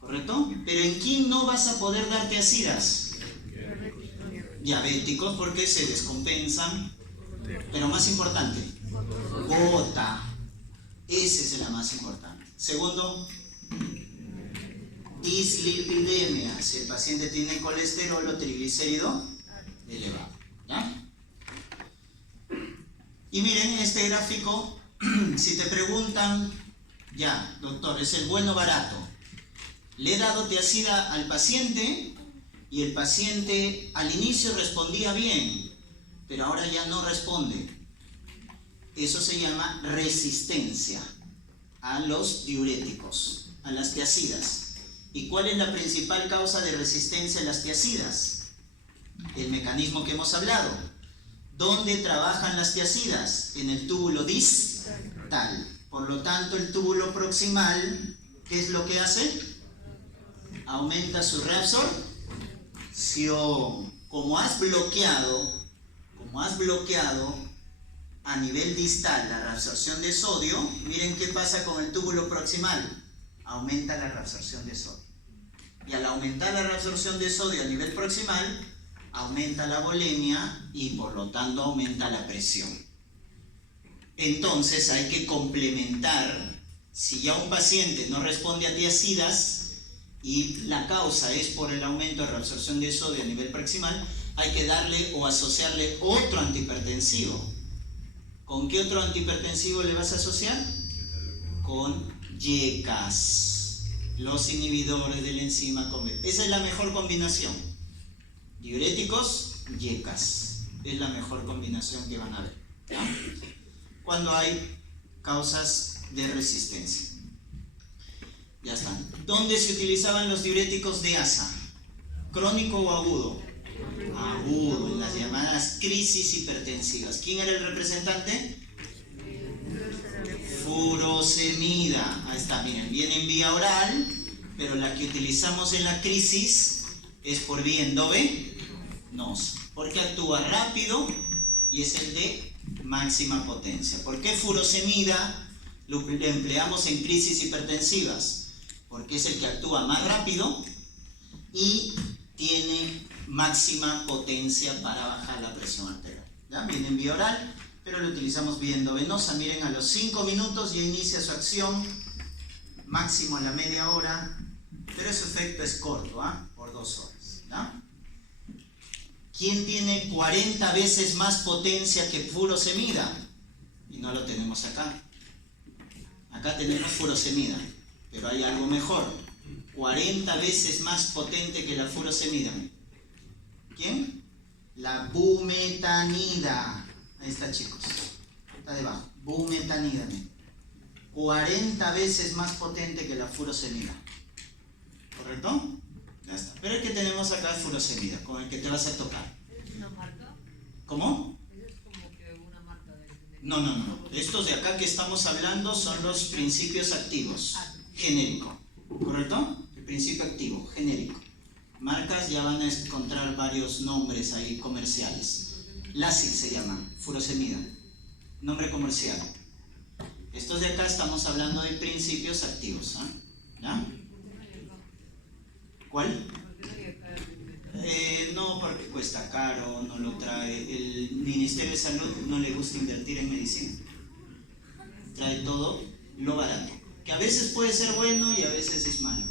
¿Correcto? Pero ¿en quién no vas a poder dar tiazidas? Diabéticos, porque se descompensan. Pero más importante, gota. Esa es la más importante. Segundo, dislipidemia. Si el paciente tiene colesterol o triglicérido elevado. ¿Ya? Y miren este gráfico. Si te preguntan, ya, doctor, es el bueno barato. Le he dado tiazida al paciente y el paciente al inicio respondía bien, pero ahora ya no responde. Eso se llama resistencia a los diuréticos, a las tiazidas. ¿Y cuál es la principal causa de resistencia a las tiazidas? El mecanismo que hemos hablado. ¿Dónde trabajan las tiazidas? En el túbulo distal. Por lo tanto, el túbulo proximal, ¿qué es lo que hace? Aumenta su reabsorción. Como has bloqueado a nivel distal la reabsorción de sodio, miren qué pasa con el túbulo proximal. Aumenta la reabsorción de sodio. Y al aumentar la reabsorción de sodio a nivel proximal, aumenta la volemia y por lo tanto aumenta la presión. Entonces hay que complementar. Si ya un paciente no responde a tiazidas y la causa es por el aumento de reabsorción de sodio a nivel proximal, hay que darle o asociarle otro antihipertensivo. ¿Con qué otro antihipertensivo le vas a asociar? Con YECAS, los inhibidores de la enzima convertida. Esa es la mejor combinación. Diuréticos, YECAS. Es la mejor combinación que van a ver, ¿ya? Cuando hay causas de resistencia. Ya están. ¿Dónde se utilizaban los diuréticos de ASA? ¿Crónico o agudo? Agudo, en las llamadas crisis hipertensivas. ¿Quién era el representante? Furosemida. Ahí está, miren, viene en vía oral, pero la que utilizamos en la crisis es por vía endovenosa, porque actúa rápido y es el de máxima potencia. ¿Por qué furosemida lo empleamos en crisis hipertensivas? Porque es el que actúa más rápido y tiene máxima potencia para bajar la presión arterial. ¿Ya? Viene en vía oral, pero lo utilizamos vía endovenosa. Miren, a los 5 minutos ya inicia su acción, máximo a la media hora, pero su efecto es corto, por 2 horas. ¿Ya? ¿Quién tiene 40 veces más potencia que furosemida? Y no lo tenemos acá. Acá tenemos furosemida, pero hay algo mejor. 40 veces más potente que la furosemida. ¿Quién? La bumetanida. Ahí está, chicos. Está debajo. Bumetanida. 40 veces más potente que la furosemida. ¿Correcto? Ya está. Pero el que tenemos acá es furosemida, con el que te vas a tocar. ¿Es una marca? ¿Cómo? Es como que una marca de... No. Estos de acá que estamos hablando son los principios activos. Genérico. ¿Correcto? El principio activo, genérico. Marcas ya van a encontrar varios nombres ahí comerciales. Lasix se llama, furosemida. Nombre comercial. Estos de acá estamos hablando de principios activos. ¿Ya? ¿Cuál? No, porque cuesta caro, no lo trae. El Ministerio de Salud no le gusta invertir en medicina. Trae todo lo barato. Que a veces puede ser bueno y a veces es malo,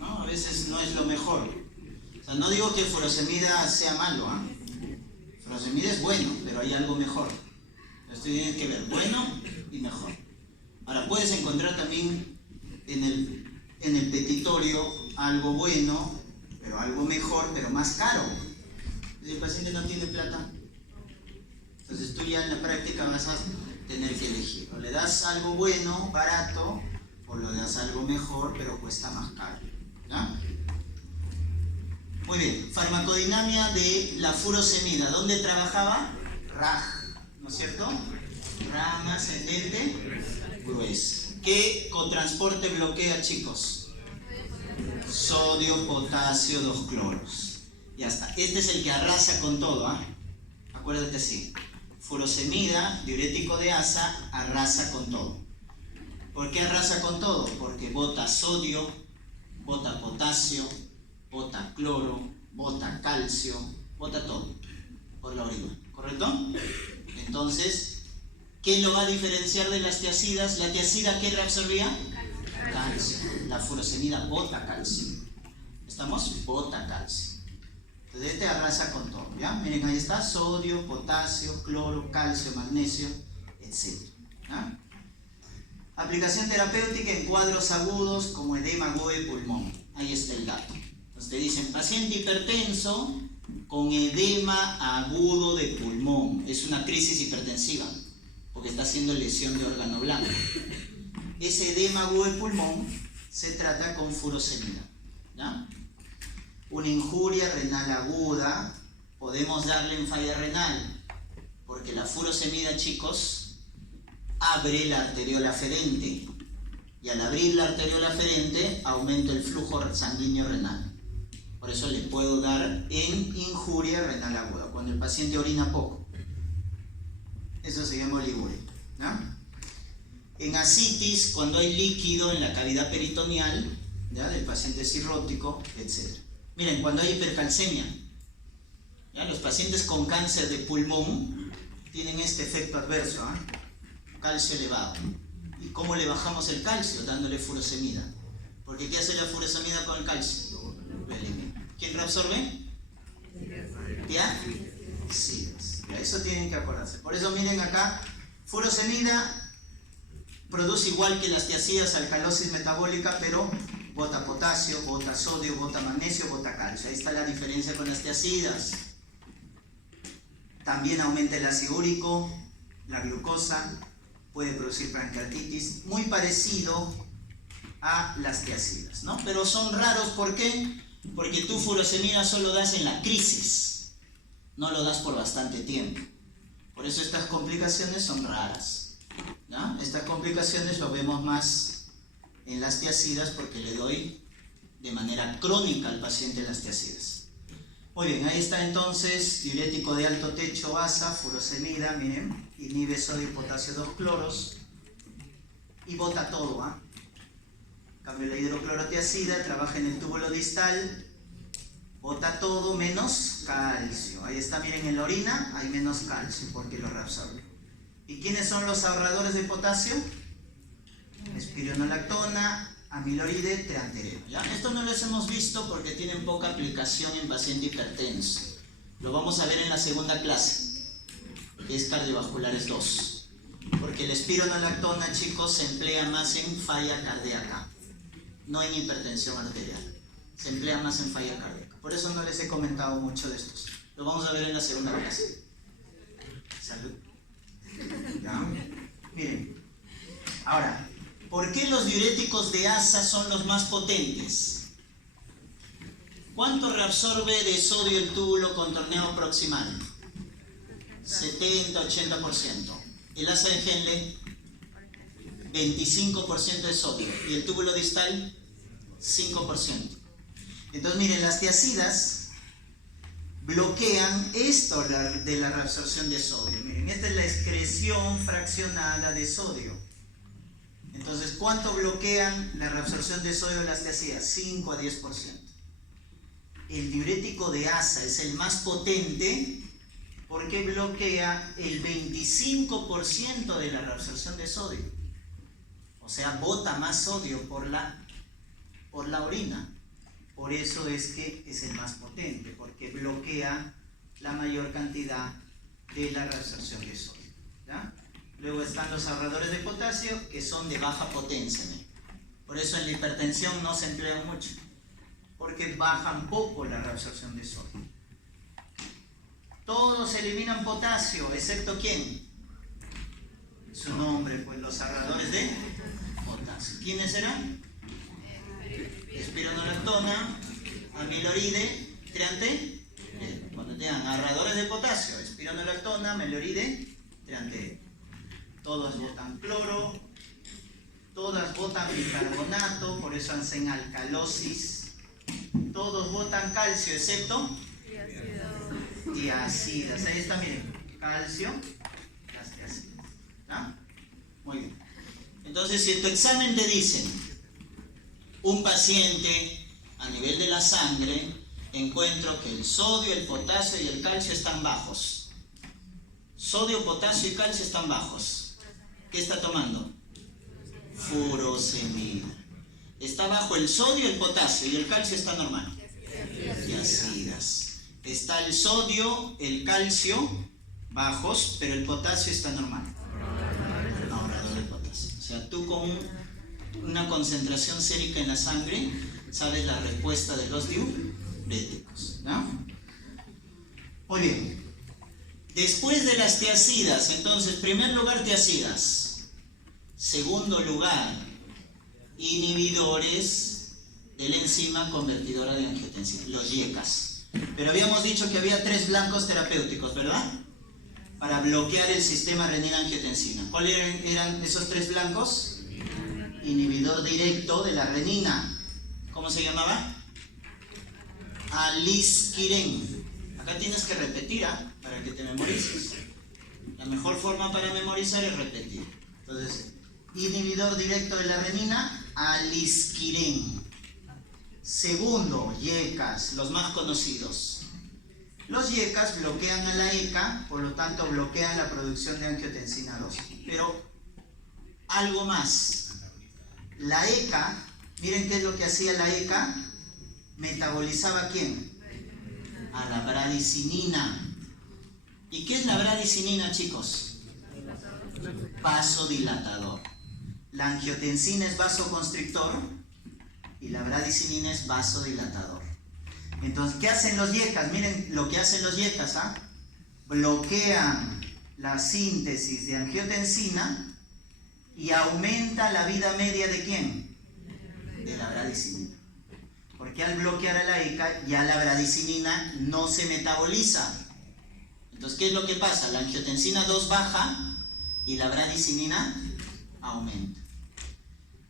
¿no? A veces no es lo mejor. O sea, no digo que el furosemida sea malo, Furosemida es bueno, pero hay algo mejor. Entonces tienes que ver bueno y mejor. Ahora, puedes encontrar también en el petitorio algo bueno, pero algo mejor, pero más caro. Si el paciente no tiene plata, entonces tú ya en la práctica vas a tener que elegir. O le das algo bueno, barato, o le das algo mejor, pero cuesta más caro. ¿Ya? Muy bien. Farmacodinamia de la furosemida. ¿Dónde trabajaba? RAG, ¿no es cierto? Rama ascendente gruesa. ¿Qué cotransporte bloquea, chicos? Sodio, potasio, 2 cloros. Ya está. Este es el que arrasa con todo, Acuérdate así. Furosemida, diurético de ASA, arrasa con todo. ¿Por qué arrasa con todo? Porque bota sodio, bota potasio, bota cloro, bota calcio, bota todo por la orina, ¿correcto? Entonces, ¿qué lo va a diferenciar de las tiazidas? ¿La tiazida qué reabsorbía? Calcio. La furosemida bota calcio. ¿Estamos? Bota calcio. Entonces este arrasa con todo, ¿ya? Miren, ahí está, sodio, potasio, cloro, calcio, magnesio, etc. ¿Ya? Aplicación terapéutica en cuadros agudos como edema agudo de pulmón. Ahí está el dato. Entonces te dicen, paciente hipertenso con edema agudo de pulmón. Es una crisis hipertensiva, porque está haciendo lesión de órgano blanco. Ese edema agudo de pulmón se trata con furosemida, ¿ya? Una injuria renal aguda, podemos darle en falla renal, porque la furosemida, chicos, abre la arteriola aferente, y al abrir la arteriola aferente aumenta el flujo sanguíneo renal. Por eso le puedo dar en injuria renal aguda, cuando el paciente orina poco. Eso se llama oligure, ¿no? En ascitis, cuando hay líquido en la cavidad peritoneal, ¿ya?, del paciente cirrótico, etc. Miren, cuando hay hipercalcemia, ¿ya?, los pacientes con cáncer de pulmón tienen este efecto adverso, calcio elevado. ¿Y cómo le bajamos el calcio? Dándole furosemida. Porque ¿qué hace la furosemida con el calcio? Lo elimina. ¿Quién reabsorbe? Tiazidas. Eso tienen que acordarse. Por eso miren acá, furosemida produce igual que las tiazidas alcalosis metabólica, pero bota potasio, bota sodio, bota magnesio, bota calcio. Ahí está la diferencia con las tiazidas. También aumenta el ácido úrico, la glucosa, puede producir pancreatitis, muy parecido a las tiazidas, ¿no? Pero son raros, ¿por qué? Porque tú furosemida solo das en la crisis, no lo das por bastante tiempo. Por eso estas complicaciones son raras, ¿no? Estas complicaciones lo vemos más en las tiazidas porque le doy de manera crónica al paciente las tiazidas. Muy bien, ahí está entonces, diurético de alto techo, ASA, furosemida, miren, inhibe sodio y potasio 2 cloros y bota todo, En cambio la hidroclorotiazida trabaja en el túbulo distal, bota todo menos calcio. Ahí está, miren, en la orina hay menos calcio porque lo reabsorbe. ¿Y quiénes son los ahorradores de potasio? Espironolactona, amiloride, treantereno, ¿ya? Esto no los hemos visto porque tienen poca aplicación en paciente hipertenso. Lo vamos a ver en la segunda clase, que es cardiovasculares 2. Porque el espironolactona, chicos, se emplea más en falla cardíaca, no en hipertensión arterial. Se emplea más en falla cardíaca. Por eso no les he comentado mucho de estos. Lo vamos a ver en la segunda clase. Salud. ¿Ya? Miren. Ahora, ¿por qué los diuréticos de ASA son los más potentes? ¿Cuánto reabsorbe de sodio el túbulo contorneado proximal? 70-80%. El ASA de Henle, 25% de sodio. ¿Y el túbulo distal? 5%. Entonces, miren, las tiazidas bloquean esto de la reabsorción de sodio. Miren, esta es la excreción fraccionada de sodio. Entonces, ¿cuánto bloquean la reabsorción de sodio de las tiazidas? 5 a 10%. El diurético de ASA es el más potente porque bloquea el 25% de la reabsorción de sodio. O sea, bota más sodio por la orina. Por eso es que es el más potente, porque bloquea la mayor cantidad de la reabsorción de sodio, ¿ya? Luego están los ahorradores de potasio, que son de baja potencia. Por eso en la hipertensión no se emplean mucho, porque bajan poco la reabsorción de sodio. Todos eliminan potasio, excepto ¿quién? Su nombre, pues los ahorradores de potasio. ¿Quiénes eran? Espironolactona, amiloride, treantereno. Cuando tengan ahorradores de potasio, espironolactona, amiloride, treantereno. Todas botan cloro, todas botan bicarbonato, por eso hacen alcalosis. Todos botan calcio, excepto tiazidas. Ahí está, miren, calcio, las tiazidas. ¿Ah? Muy bien. Entonces, si en tu examen te dicen, un paciente a nivel de la sangre, encuentro que el sodio, el potasio y el calcio están bajos. Sodio, potasio y calcio están bajos. ¿Qué está tomando? Furosemida. Está bajo el sodio, el potasio y el calcio está normal. Tiazidas. Está el sodio, el calcio bajos, pero el potasio está normal. Ahorrador de potasio. O sea, tú con una concentración sérica en la sangre sabes la respuesta de los diuréticos, ¿no? Muy bien. Después de las tiazidas, entonces, primer lugar, tiazidas. Segundo lugar, inhibidores de la enzima convertidora de angiotensina, los YECAS. Pero habíamos dicho que había 3 blancos terapéuticos, ¿verdad? Para bloquear el sistema renina-angiotensina. ¿Cuáles eran esos 3 blancos? Inhibidor directo de la renina. ¿Cómo se llamaba? Alisquiren. Acá tienes que repetir, para que te memorices. La mejor forma para memorizar es repetir. Entonces, inhibidor directo de la renina, alisquiren. Segundo, YECAs, los más conocidos. Los YECAs bloquean a la ECA, por lo tanto bloquean la producción de angiotensina 2. Pero algo más. La ECA, miren qué es lo que hacía la ECA. ¿Metabolizaba a quién? A la bradicinina. ¿Y qué es la bradicinina, chicos? Vasodilatador. La angiotensina es vasoconstrictor y la bradicinina es vasodilatador. Entonces, ¿qué hacen los YECAs? Miren lo que hacen los YECAs, ¿ah? Bloquean la síntesis de angiotensina y aumenta la vida media ¿de quién? De la bradicinina. Porque al bloquear a la ECA, ya la bradicinina no se metaboliza. Entonces, ¿qué es lo que pasa? La angiotensina 2 baja y la bradicinina aumenta.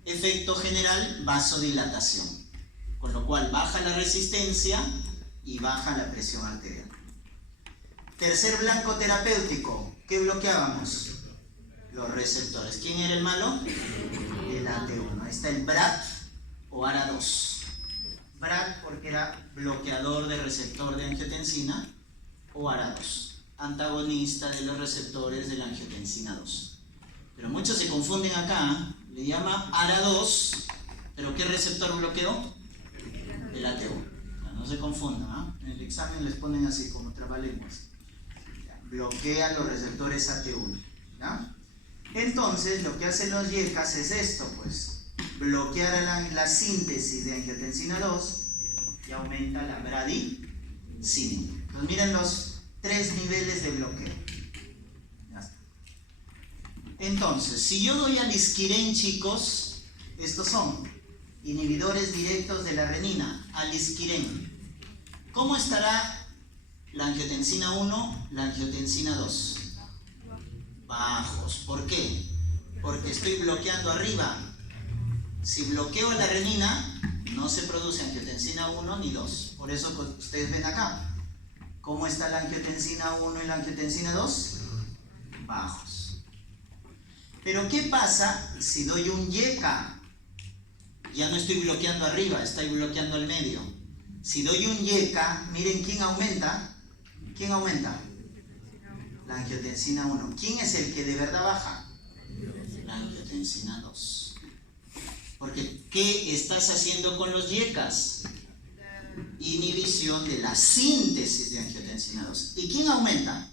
Efecto general, vasodilatación. Con lo cual baja la resistencia y baja la presión arterial. Tercer blanco terapéutico. ¿Qué bloqueábamos? Los receptores. ¿Quién era el malo? El AT1. Ahí está el BRAT o ARA2. BRAT porque era bloqueador de receptor de angiotensina, o ARA2, antagonista de los receptores de la angiotensina 2. Pero muchos se confunden acá, le llama ARA2, pero ¿qué receptor bloqueó? El AT1. No se confundan, ¿eh? En el examen les ponen así como trabalenguas. Bloquea los receptores AT1. ¿Ya? Entonces lo que hacen los YECAs es esto, pues bloquear la síntesis de angiotensina 2 y aumenta la bradicinina. Entonces miren los 3 niveles de bloqueo. Ya está. Entonces, si yo doy alisquiren, chicos, estos son inhibidores directos de la renina, alisquiren. ¿Cómo estará la angiotensina 1, la angiotensina 2? Bajos. ¿Por qué? Porque estoy bloqueando arriba. Si bloqueo la renina, no se produce angiotensina 1 ni 2. Por eso ustedes ven acá. ¿Cómo está la angiotensina 1 y la angiotensina 2? Bajos. Pero ¿qué pasa si doy un YECA? Ya no estoy bloqueando arriba, estoy bloqueando al medio. Si doy un YECA, miren quién aumenta. ¿Quién aumenta? La angiotensina 1. ¿Quién es el que de verdad baja? La angiotensina 2. Porque ¿qué estás haciendo con los YECAs? Inhibición de la síntesis de angiotensina 2. ¿Y quién aumenta?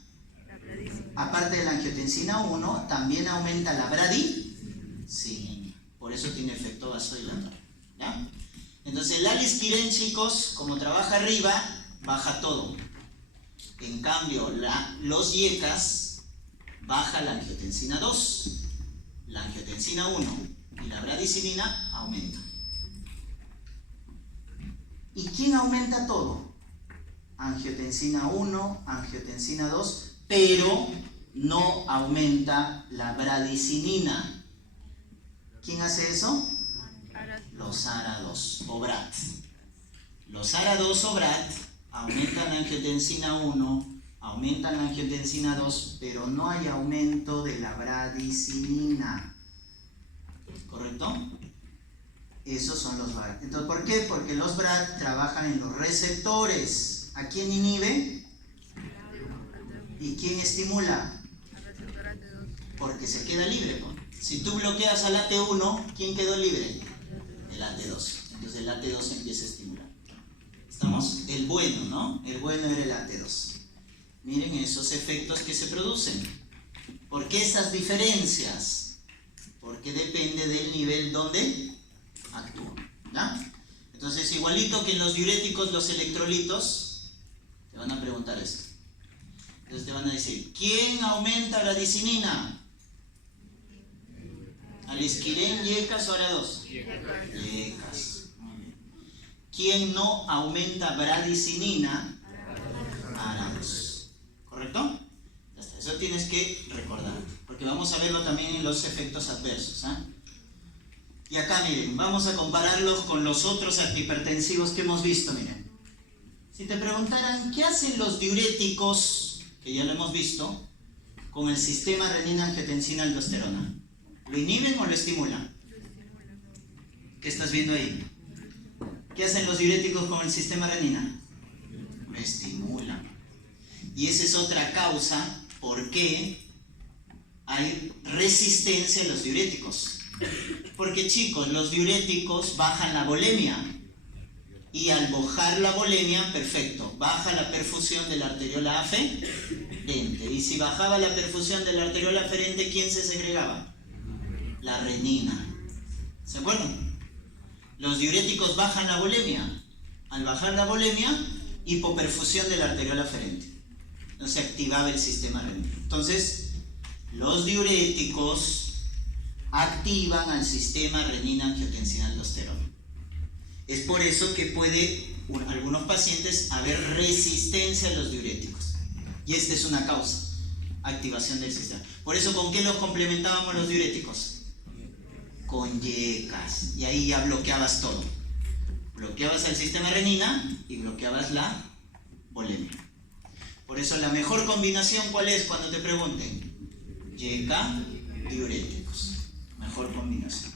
Aparte de la angiotensina 1, también aumenta la bradicinina. Por eso tiene efecto vasodilatador. ¿Ya? Entonces el alisquiren, chicos, como trabaja arriba, baja todo. En cambio, los YECAs baja la angiotensina 2, la angiotensina 1 y la bradicinina aumenta. ¿Y quién aumenta todo? Angiotensina 1, angiotensina 2, pero no aumenta la bradicinina. ¿Quién hace eso? Los ARA2 o BRAT. Los ARA2 o BRAT aumentan la angiotensina 1, aumentan la angiotensina 2, pero no hay aumento de la bradicinina. ¿Correcto? Esos son los BRAT. Entonces, ¿por qué? Porque los BRAT trabajan en los receptores. ¿A quién inhibe? ¿Y quién estimula? Porque se queda libre. Si tú bloqueas al AT1, ¿quién quedó libre? El AT2. Entonces el AT2 empieza a estimular. ¿Estamos? El bueno, ¿no? El bueno era el AT2. Miren esos efectos que se producen. ¿Por qué esas diferencias? Porque depende del nivel donde actúa. ¿Ya? Entonces, igualito que en los diuréticos, los electrolitos, te van a preguntar esto. Entonces te van a decir, ¿quién aumenta la bradicinina? ¿Alisquiren, YECAs o ARA2? YECAs. ¿Quién no aumenta bradicinina? ARA2. ¿Correcto? Ya está. Eso tienes que recordar, porque vamos a verlo también en los efectos adversos. Y acá miren, vamos a compararlos con los otros antihipertensivos que hemos visto. Miren, si te preguntaran, ¿qué hacen los diuréticos? Que ya lo hemos visto, con el sistema renina-angiotensina-aldosterona? ¿Lo inhiben o lo estimulan? ¿Qué estás viendo ahí? ¿Qué hacen los diuréticos con el sistema renina? Lo estimulan. Y esa es otra causa por qué hay resistencia a los diuréticos. Porque, chicos, los diuréticos bajan la volemia. Y al bajar la volemia, perfecto, baja la perfusión de la arteriola aferente. Y si bajaba la perfusión de la arteriola aferente, ¿quién se segregaba? La renina. ¿Se acuerdan? Los diuréticos bajan la volemia. Al bajar la volemia, hipoperfusión de la arteriola aferente. No se activaba el sistema renino. Entonces, los diuréticos activan al sistema renina-angiotensina-aldosterona. Es por eso que puede, algunos pacientes, haber resistencia a los diuréticos. Y esta es una causa, activación del sistema. Por eso, ¿con qué los complementábamos los diuréticos? Con yecas. Y ahí ya bloqueabas todo. Bloqueabas el sistema renina y bloqueabas la volemia. Por eso la mejor combinación, ¿cuál es cuando te pregunten? Yeca, diuréticos. Mejor combinación.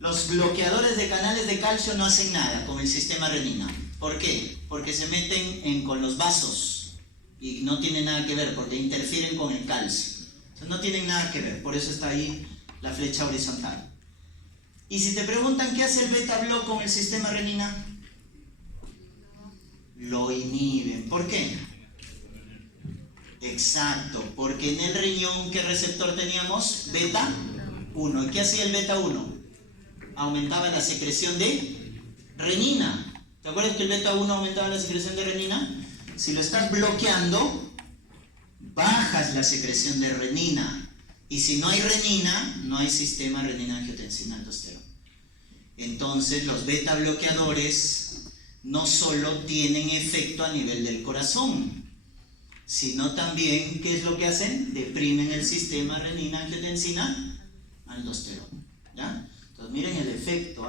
Los bloqueadores de canales de calcio no hacen nada con el sistema renina. ¿Por qué? Porque se meten con los vasos y no tienen nada que ver, porque interfieren con el calcio. O sea, no tienen nada que ver, por eso está ahí la flecha horizontal. Y si te preguntan qué hace el beta-block con el sistema renina, lo inhiben. ¿Por qué? Exacto, porque en el riñón, ¿qué receptor teníamos? Beta-1. ¿Y qué hacía el beta-1? Aumentaba la secreción de renina. ¿Te acuerdas que el beta-1 aumentaba la secreción de renina? Si lo estás bloqueando, bajas la secreción de renina. Y si no hay renina, no hay sistema renina-angiotensina-aldosterona. Entonces, los beta bloqueadores no solo tienen efecto a nivel del corazón, sino también, ¿qué es lo que hacen? Deprimen el sistema renina-angiotensina-aldosterona. ¿Ya? Entonces, miren el efecto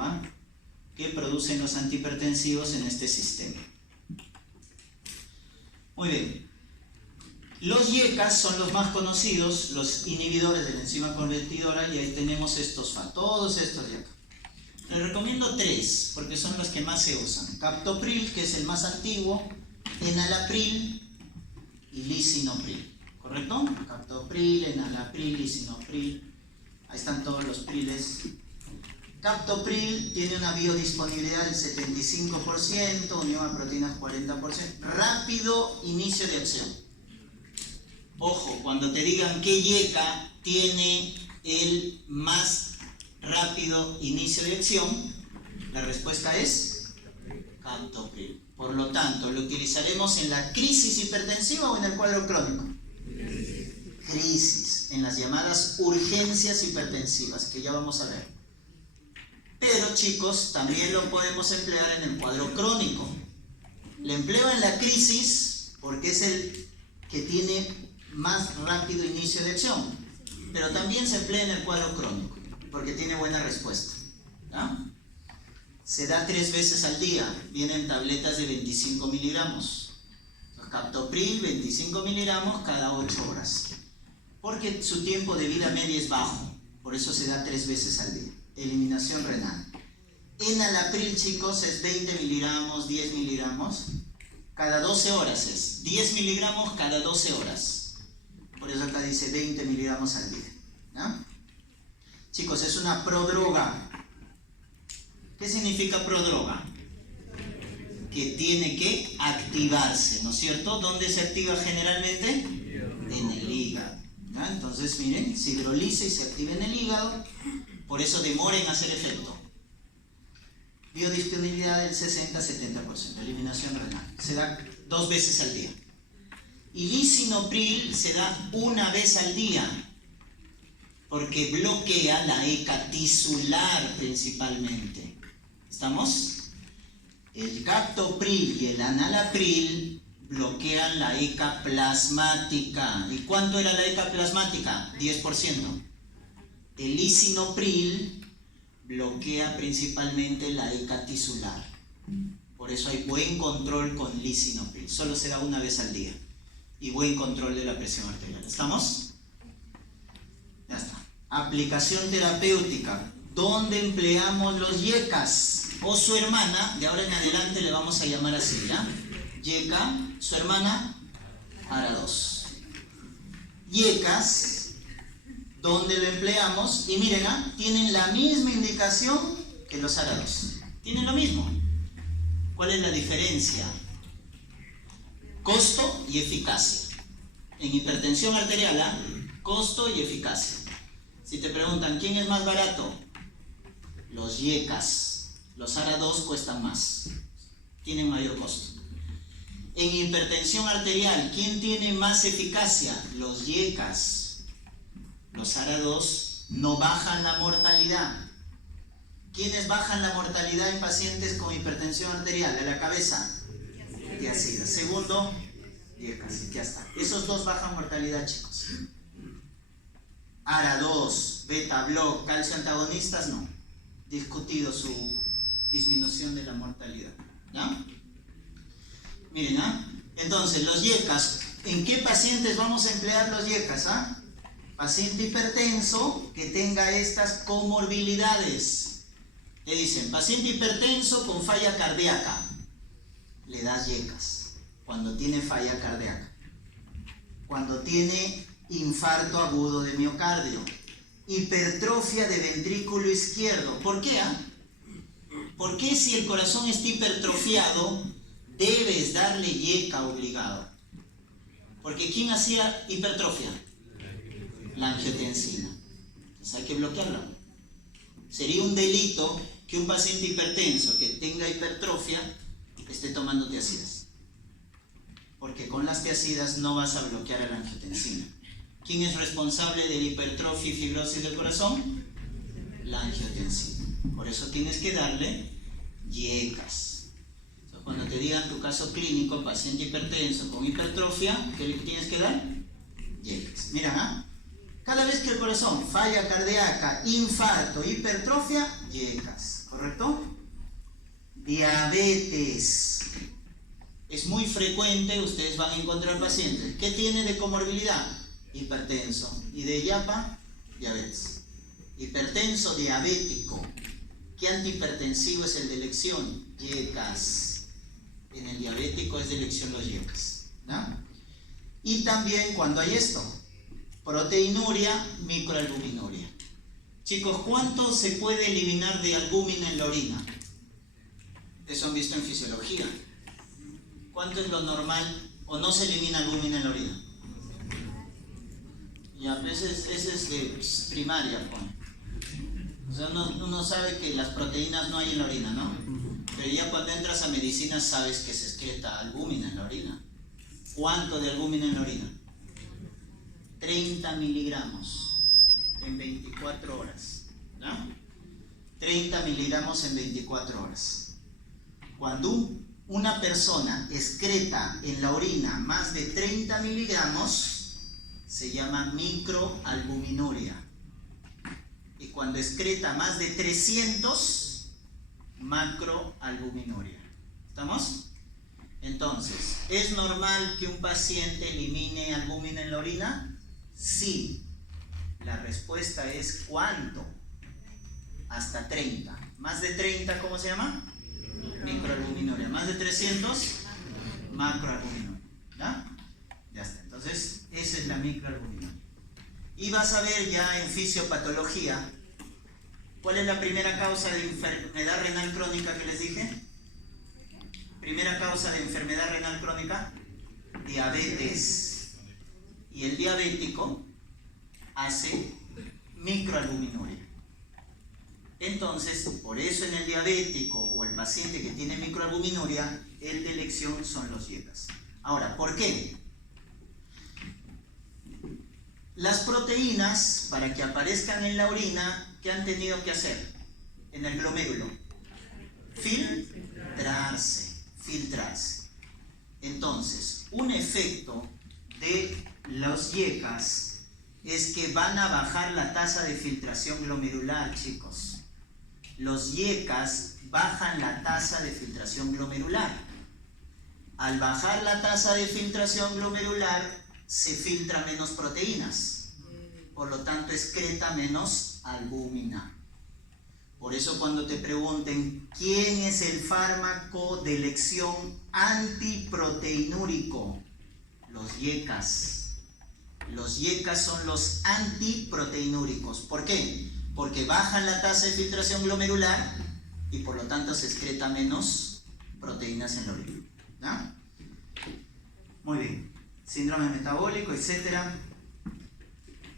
que producen los antihipertensivos en este sistema. Muy bien. Los YECAs son los más conocidos, los inhibidores de la enzima convertidora, y ahí tenemos estos, todos estos de acá. Les recomiendo 3, porque son los que más se usan. Captopril, que es el más antiguo, enalapril y lisinopril. ¿Correcto? Captopril, enalapril, lisinopril. Ahí están todos los priles. Captopril tiene una biodisponibilidad del 75%, unión a proteínas 40%. Rápido inicio de acción. Ojo, cuando te digan qué YECA tiene el más rápido inicio de acción, la respuesta es captopril. Por lo tanto, lo utilizaremos en la crisis hipertensiva o en el cuadro crónico. Crisis, en las llamadas urgencias hipertensivas, que ya vamos a ver. Pero, chicos, también lo podemos emplear en el cuadro crónico. Lo empleo en la crisis porque es el que tiene más rápido inicio de acción, pero también se emplea en el cuadro crónico porque tiene buena respuesta. ¿Ya? Se da 3 veces al día, vienen tabletas de 25 miligramos. Captopril, 25 miligramos cada 8 horas, porque su tiempo de vida media es bajo, por eso se da 3 veces al día. Eliminación renal. Enalapril, chicos, es 20 miligramos, 10 miligramos, cada 12 horas es 10 miligramos cada 12 horas. Por eso acá dice 20 miligramos al día. ¿Ya? Chicos, es una prodroga. ¿Qué significa prodroga? Que tiene que activarse, ¿no es cierto? ¿Dónde se activa generalmente? En el hígado. ¿Ya? Entonces, miren, se hidroliza y se activa en el hígado. Por eso demora en hacer efecto. Biodisponibilidad del 60-70%, eliminación renal. Se da 2 veces al día. Y lisinopril se da 1 vez al día, porque bloquea la ECA tisular principalmente. ¿Estamos? El captopril y el enalapril bloquean la ECA plasmática. ¿Y cuánto era la ECA plasmática? 10%. El lisinopril bloquea principalmente la ECA tisular. Por eso hay buen control con lisinopril. Solo se da 1 vez al día. y buen control de la presión arterial. ¿Estamos? Ya está. Aplicación terapéutica. ¿Dónde empleamos los YECAS? O su hermana, de ahora en adelante le vamos a llamar así, ¿ya? YECA, su hermana, ARA2. YECAS, ¿dónde lo empleamos? Y miren, tienen la misma indicación que los ARA2. Tienen lo mismo. ¿Cuál es la diferencia? Costo y eficacia. En hipertensión arterial, costo y eficacia. Si te preguntan, ¿quién es más barato? Los YECAS. Los ARA2 cuestan más. Tienen mayor costo. En hipertensión arterial, ¿quién tiene más eficacia? Los YECAS. Los ARA2 no bajan la mortalidad. ¿Quiénes bajan la mortalidad en pacientes con hipertensión arterial? De la cabeza. Tiazidas. Segundo, YECAS. Ya está. Esos dos bajan mortalidad, chicos. ARA2, beta block, calcio antagonistas, no. Discutido su disminución de la mortalidad. ¿Ya? Miren, entonces los YECAS, ¿en qué pacientes vamos a emplear los YECAS? Paciente hipertenso que tenga estas comorbilidades. Le dicen, paciente hipertenso con falla cardíaca, le das YECAS. Cuando tiene falla cardíaca, cuando tiene infarto agudo de miocardio, hipertrofia de ventrículo izquierdo. ¿Por qué? ¿Por qué si el corazón está hipertrofiado debes darle YECA obligado? Porque ¿quién hacía hipertrofia? La angiotensina. Entonces hay que bloquearla. Sería un delito que un paciente hipertenso que tenga hipertrofia esté tomando tiazidas. Porque con las tiazidas no vas a bloquear a la angiotensina. ¿Quién es responsable de la hipertrofia y fibrosis del corazón? La angiotensina. Por eso tienes que darle YECAS. Entonces, cuando te digan tu caso clínico, paciente hipertenso con hipertrofia, ¿qué le tienes que dar? YECAS. Mira, cada vez que el corazón falla cardíaca, infarto, hipertrofia, YECAS. ¿Correcto? Diabetes. Es muy frecuente, ustedes van a encontrar pacientes. ¿Qué tiene de comorbilidad? Hipertenso. ¿Y de IAPA? Diabetes. Hipertenso diabético. ¿Qué antihipertensivo es el de elección? YECAS. En el diabético es de elección los YECAS. ¿No? Y también cuando hay esto, proteinuria, microalbuminuria. Chicos, ¿cuánto se puede eliminar de albúmina en la orina? Eso han visto en fisiología. ¿Cuánto es lo normal? ¿O no se elimina albúmina en la orina? Y a veces ese es de primaria, pone. O sea, uno sabe que las proteínas no hay en la orina, ¿no? Pero ya cuando entras a medicina sabes que se excreta albúmina en la orina. ¿Cuánto de albúmina en la orina? 30 miligramos en 24 horas. ¿No? 30 miligramos en 24 horas. Cuando una persona excreta en la orina más de 30 miligramos, se llama microalbuminuria. Y cuando excreta más de 300, macroalbuminuria. ¿Estamos? Entonces, ¿es normal que un paciente elimine albúmina en la orina? Sí. La respuesta es ¿cuánto? Hasta 30. ¿Más de 30 cómo se llama? Microalbuminuria. ¿Más de 300? Macroalbuminuria. ¿Ya? Ya está. Entonces, esa es la microalbuminuria. Y vas a ver ya en fisiopatología, ¿cuál es la primera causa de enfermedad renal crónica que les dije? Primera causa de enfermedad renal crónica, diabetes. Y el diabético hace microalbuminuria. Entonces, por eso en el diabético o el paciente que tiene microalbuminuria, el de elección son los YECAS. Ahora, ¿por qué? Las proteínas, para que aparezcan en la orina, ¿qué han tenido que hacer? En el glomérulo. Filtrarse. Entonces, un efecto de los YECAS es que van a bajar la tasa de filtración glomerular, chicos. Los YECAS bajan la tasa de filtración glomerular. Al bajar la tasa de filtración glomerular, se filtra menos proteínas. Por lo tanto, excreta menos albúmina. Por eso cuando te pregunten, ¿quién es el fármaco de elección antiproteinúrico? Los YECAS. Los YECAS son los antiproteinúricos. ¿Por qué? Porque bajan la tasa de filtración glomerular y por lo tanto se excreta menos proteínas en la orina. ¿No? Muy bien. Síndrome metabólico, etc.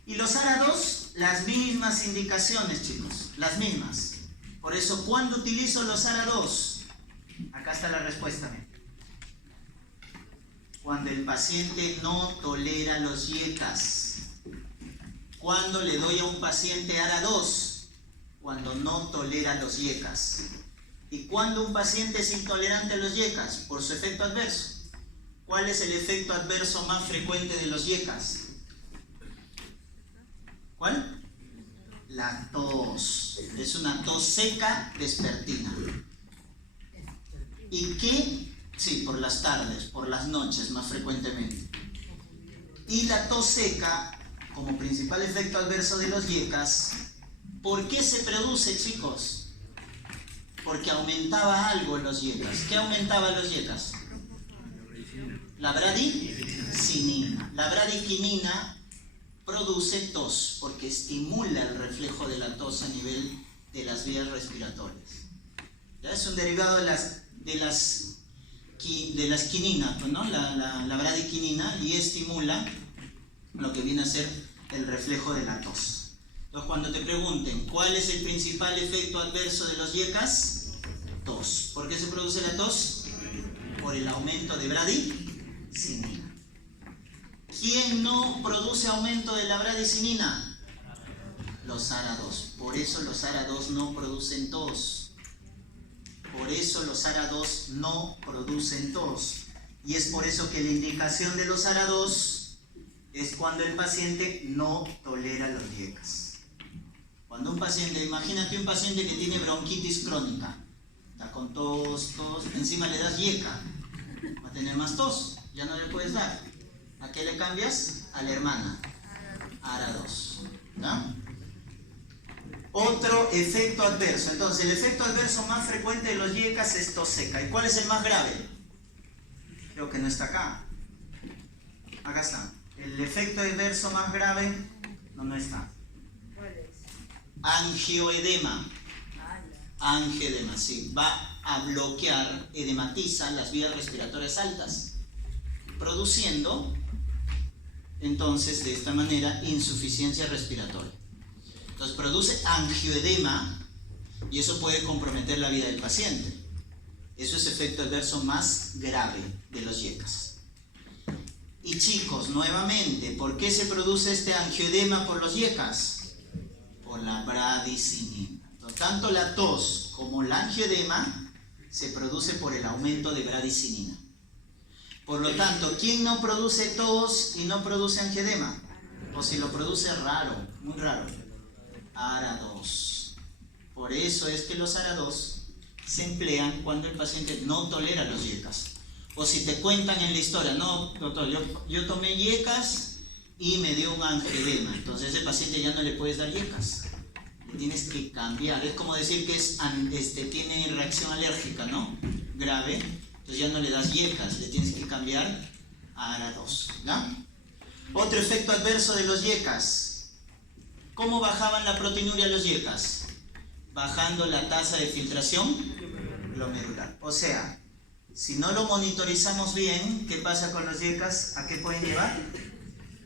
Y los ARA2, las mismas indicaciones, chicos. Las mismas. Por eso, ¿cuándo utilizo los ARA2? Acá está la respuesta. Cuando el paciente no tolera los YECAS. ¿Cuándo le doy a un paciente ARA2? Cuando no tolera los YECAS. ¿Y cuándo un paciente es intolerante a los YECAS? Por su efecto adverso. ¿Cuál es el efecto adverso más frecuente de los YECAS? ¿Cuál? La tos. Es una tos seca vespertina. ¿Y qué? Sí, por las tardes, por las noches más frecuentemente. Y la tos seca, como principal efecto adverso de los YECAS, ¿por qué se produce, chicos? Porque aumentaba algo en los YECAS. ¿Qué aumentaba en los YECAS? La bradicinina. La bradiquinina produce tos porque estimula el reflejo de la tos a nivel de las vías respiratorias. ¿Ya? Es un derivado de las quininas, pues, ¿no? La bradiquinina, y estimula lo que viene a ser el reflejo de la tos. Entonces, cuando te pregunten ¿cuál es el principal efecto adverso de los YECAS? Tos. ¿Por qué se produce la tos? Por el aumento de bradicinina. ¿Quién no produce aumento de la bradicinina? Los ARA2. Por eso los ARA2 no producen tos. Por eso los ARA2 no producen tos. Y es por eso que la indicación de los ARA2 es cuando el paciente no tolera los YECAS. Cuando un paciente, imagínate un paciente que tiene bronquitis crónica, está con tos, encima le das YECA, va a tener más tos, ya no le puedes dar. ¿A qué le cambias? A la hermana. ARA2. ¿No? Otro efecto adverso. Entonces, el efecto adverso más frecuente de los YECAS es tos seca. ¿Y cuál es el más grave? Creo que no está acá. Acá está. El efecto adverso más grave no está. ¿Cuál es? Angioedema. Angioedema, sí. Va a bloquear, edematiza las vías respiratorias altas, produciendo entonces de esta manera insuficiencia respiratoria. Entonces produce angioedema y eso puede comprometer la vida del paciente. Eso es efecto adverso más grave de los YECAS. Y chicos, nuevamente, ¿por qué se produce este angioedema por los YECAS? Por la bradicinina. Entonces, tanto la tos como el angioedema se produce por el aumento de bradicinina. Por lo tanto, ¿quién no produce tos y no produce angioedema? O si lo produce, raro, muy raro. ARA2. Por eso es que los ARA2 se emplean cuando el paciente no tolera los YECAS. O si te cuentan en la historia, no, doctor, yo tomé YECAS y me dio un angioedema. Entonces ese paciente ya no le puedes dar YECAS. Le tienes que cambiar. Es como decir que tiene reacción alérgica, ¿no? Grave. Entonces ya no le das YECAS, le tienes que cambiar a ARA2. ¿No? Otro efecto adverso de los YECAS. ¿Cómo bajaban la proteinuria los YECAS? Bajando la tasa de filtración glomerular. O sea, si no lo monitorizamos bien, ¿qué pasa con los YECAS? ¿A qué pueden llevar?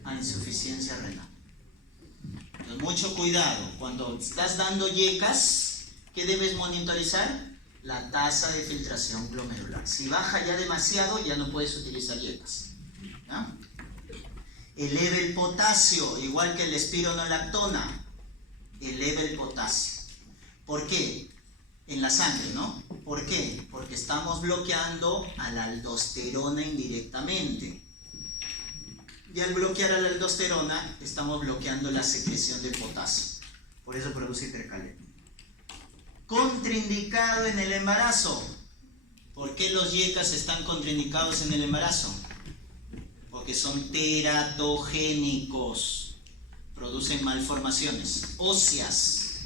A insuficiencia renal. Entonces, mucho cuidado. Cuando estás dando YECAS, ¿qué debes monitorizar? La tasa de filtración glomerular. Si baja ya demasiado, ya no puedes utilizar YECAS. ¿No? Eleva el potasio, igual que el espironolactona. Eleva el potasio. ¿Por qué? En la sangre, ¿no? ¿Por qué? Porque estamos bloqueando a la aldosterona indirectamente. Y al bloquear a la aldosterona, estamos bloqueando la secreción de potasio. Por eso produce hipercalemia. Contraindicado en el embarazo. ¿Por qué los YECAS están contraindicados en el embarazo? Porque son teratogénicos, producen malformaciones óseas,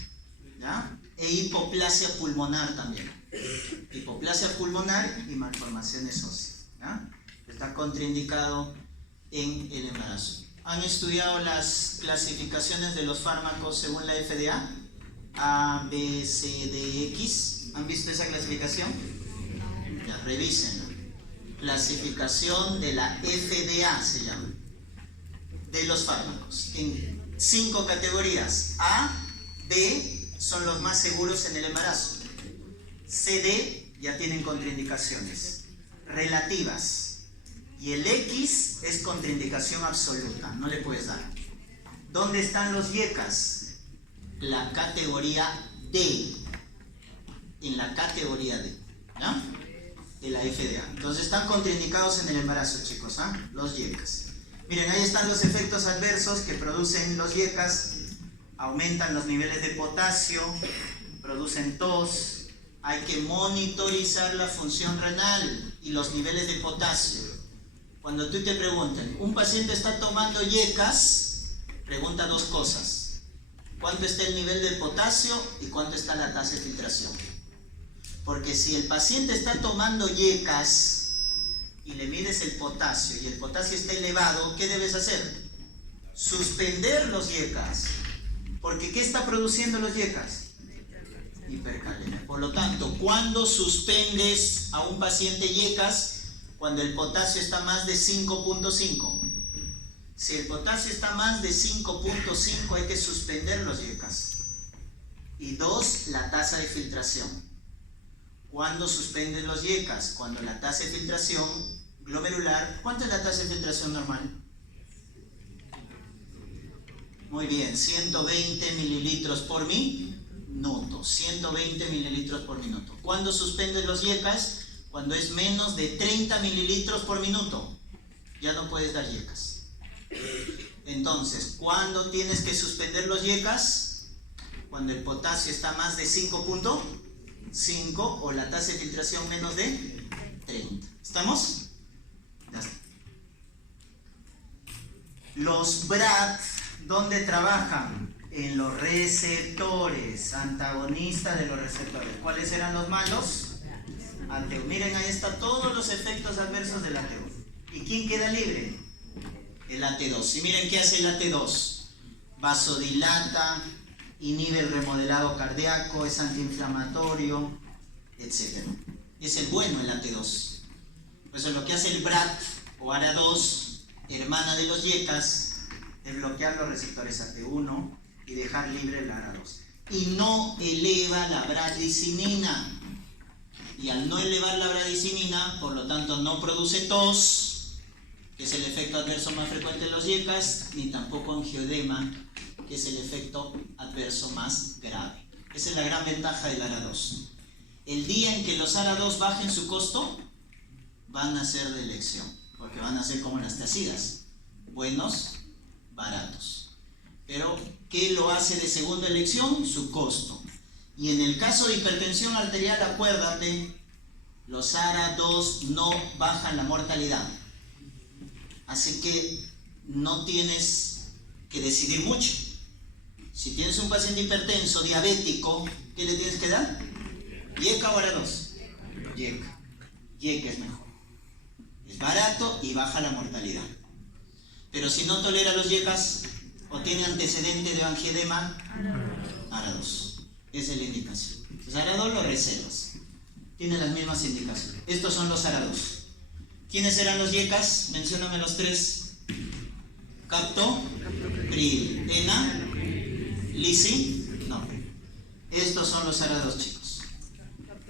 ¿ya? E hipoplasia pulmonar también. Hipoplasia pulmonar y malformaciones óseas, ¿ya? Está contraindicado en el embarazo. ¿Han estudiado las clasificaciones de los fármacos según la FDA? A, B, C, D, X. ¿Han visto esa clasificación? Ya, revísenla. Clasificación de la FDA se llama. De los fármacos. En 5 categorías. A, B son los más seguros en el embarazo. C, D ya tienen contraindicaciones relativas. Y el X es contraindicación absoluta, no le puedes dar. ¿Dónde están los YECAS? La categoría D. En la categoría D, ¿ya? De la FDA. Entonces están contraindicados en el embarazo, chicos, ¿ah? Los YECAS. Miren, ahí están los efectos adversos que producen los YECAS. Aumentan los niveles de potasio, producen tos. Hay que monitorizar la función renal y los niveles de potasio. Cuando tú te pregunten, un paciente está tomando YECAS, pregunta 2 cosas. ¿Cuánto está el nivel de potasio y cuánto está la tasa de filtración? Porque si el paciente está tomando YECAS y le mides el potasio y el potasio está elevado, ¿qué debes hacer? Suspender los YECAS. Porque ¿qué está produciendo los YECAS? Hipercalemia. Por lo tanto, ¿cuándo suspendes a un paciente YECAS? Cuando el potasio está más de 5.5. Si el potasio está más de 5.5 hay que suspender los YECAS. Y 2, la tasa de filtración. ¿Cuándo suspenden los YECAS? Cuando la tasa de filtración glomerular... ¿Cuánto es la tasa de filtración normal? Muy bien, 120 mililitros por minuto. 120 mililitros por minuto. ¿Cuándo suspenden los YECAS? Cuando es menos de 30 mililitros por minuto, ya no puedes dar YECAS. Entonces, ¿cuándo tienes que suspender los YECAS? Cuando el potasio está más de 5.5 o la tasa de filtración menos de 30. ¿Estamos? Ya está. Los BRAT, ¿dónde trabajan? En los receptores, antagonistas de los receptores. ¿Cuáles eran los malos? AT2. Miren, ahí están todos los efectos adversos del AT2. ¿Y quién queda libre? El AT2. Y miren qué hace el AT2. Vasodilata, inhibe el remodelado cardíaco, es antiinflamatorio, etc. Es el bueno el AT2. Por eso lo que hace el BRAT o ARA2, hermana de los YECAS, es bloquear los receptores AT1 y dejar libre el ARA2. Y no eleva la bradicinina. Y al no elevar la bradicinina, por lo tanto no produce tos, que es el efecto adverso más frecuente de los YECAS, ni tampoco angioedema, que es el efecto adverso más grave. Esa es la gran ventaja del ARA2. El día en que los ARA2 bajen su costo, van a ser de elección, porque van a ser como las tiazidas, buenos, baratos. Pero, ¿qué lo hace de segunda elección? Su costo. Y en el caso de hipertensión arterial, acuérdate, los ARA2 no bajan la mortalidad. Así que no tienes que decidir mucho. Si tienes un paciente hipertenso, diabético, ¿qué le tienes que dar? ¿YECA o ARA2? YECA. YECA es mejor. Es barato y baja la mortalidad. Pero si no tolera los YECAS o tiene antecedente de angioedema, ARA2. Esa es la indicación. Los ARA2 los reservas. Tienen las mismas indicaciones. Estos son los ARA2. ¿Quiénes eran los YECAS? Mencióname los 3. Captopril. ¿Ena? ¿Lisi? No. Estos son los ARA2, chicos.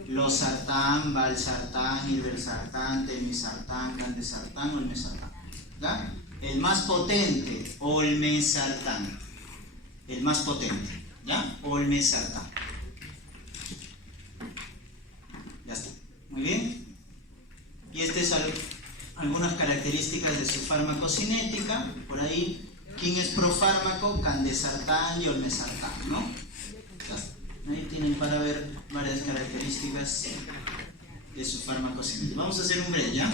Los sartán, valsartán, irbesartán, telmisartán, candesartán, olmesartán. ¿Ya? El más potente, olmesartán. El más potente. ¿Ya? Olmesartán. Ya está. Muy bien. Y estas son algunas características de su farmacocinética. Por ahí, ¿quién es profármaco? Candesartán y olmesartán, ¿no? Ya está. Ahí tienen para ver varias características de su fármaco siguiente. Vamos a hacer un break, ¿ya?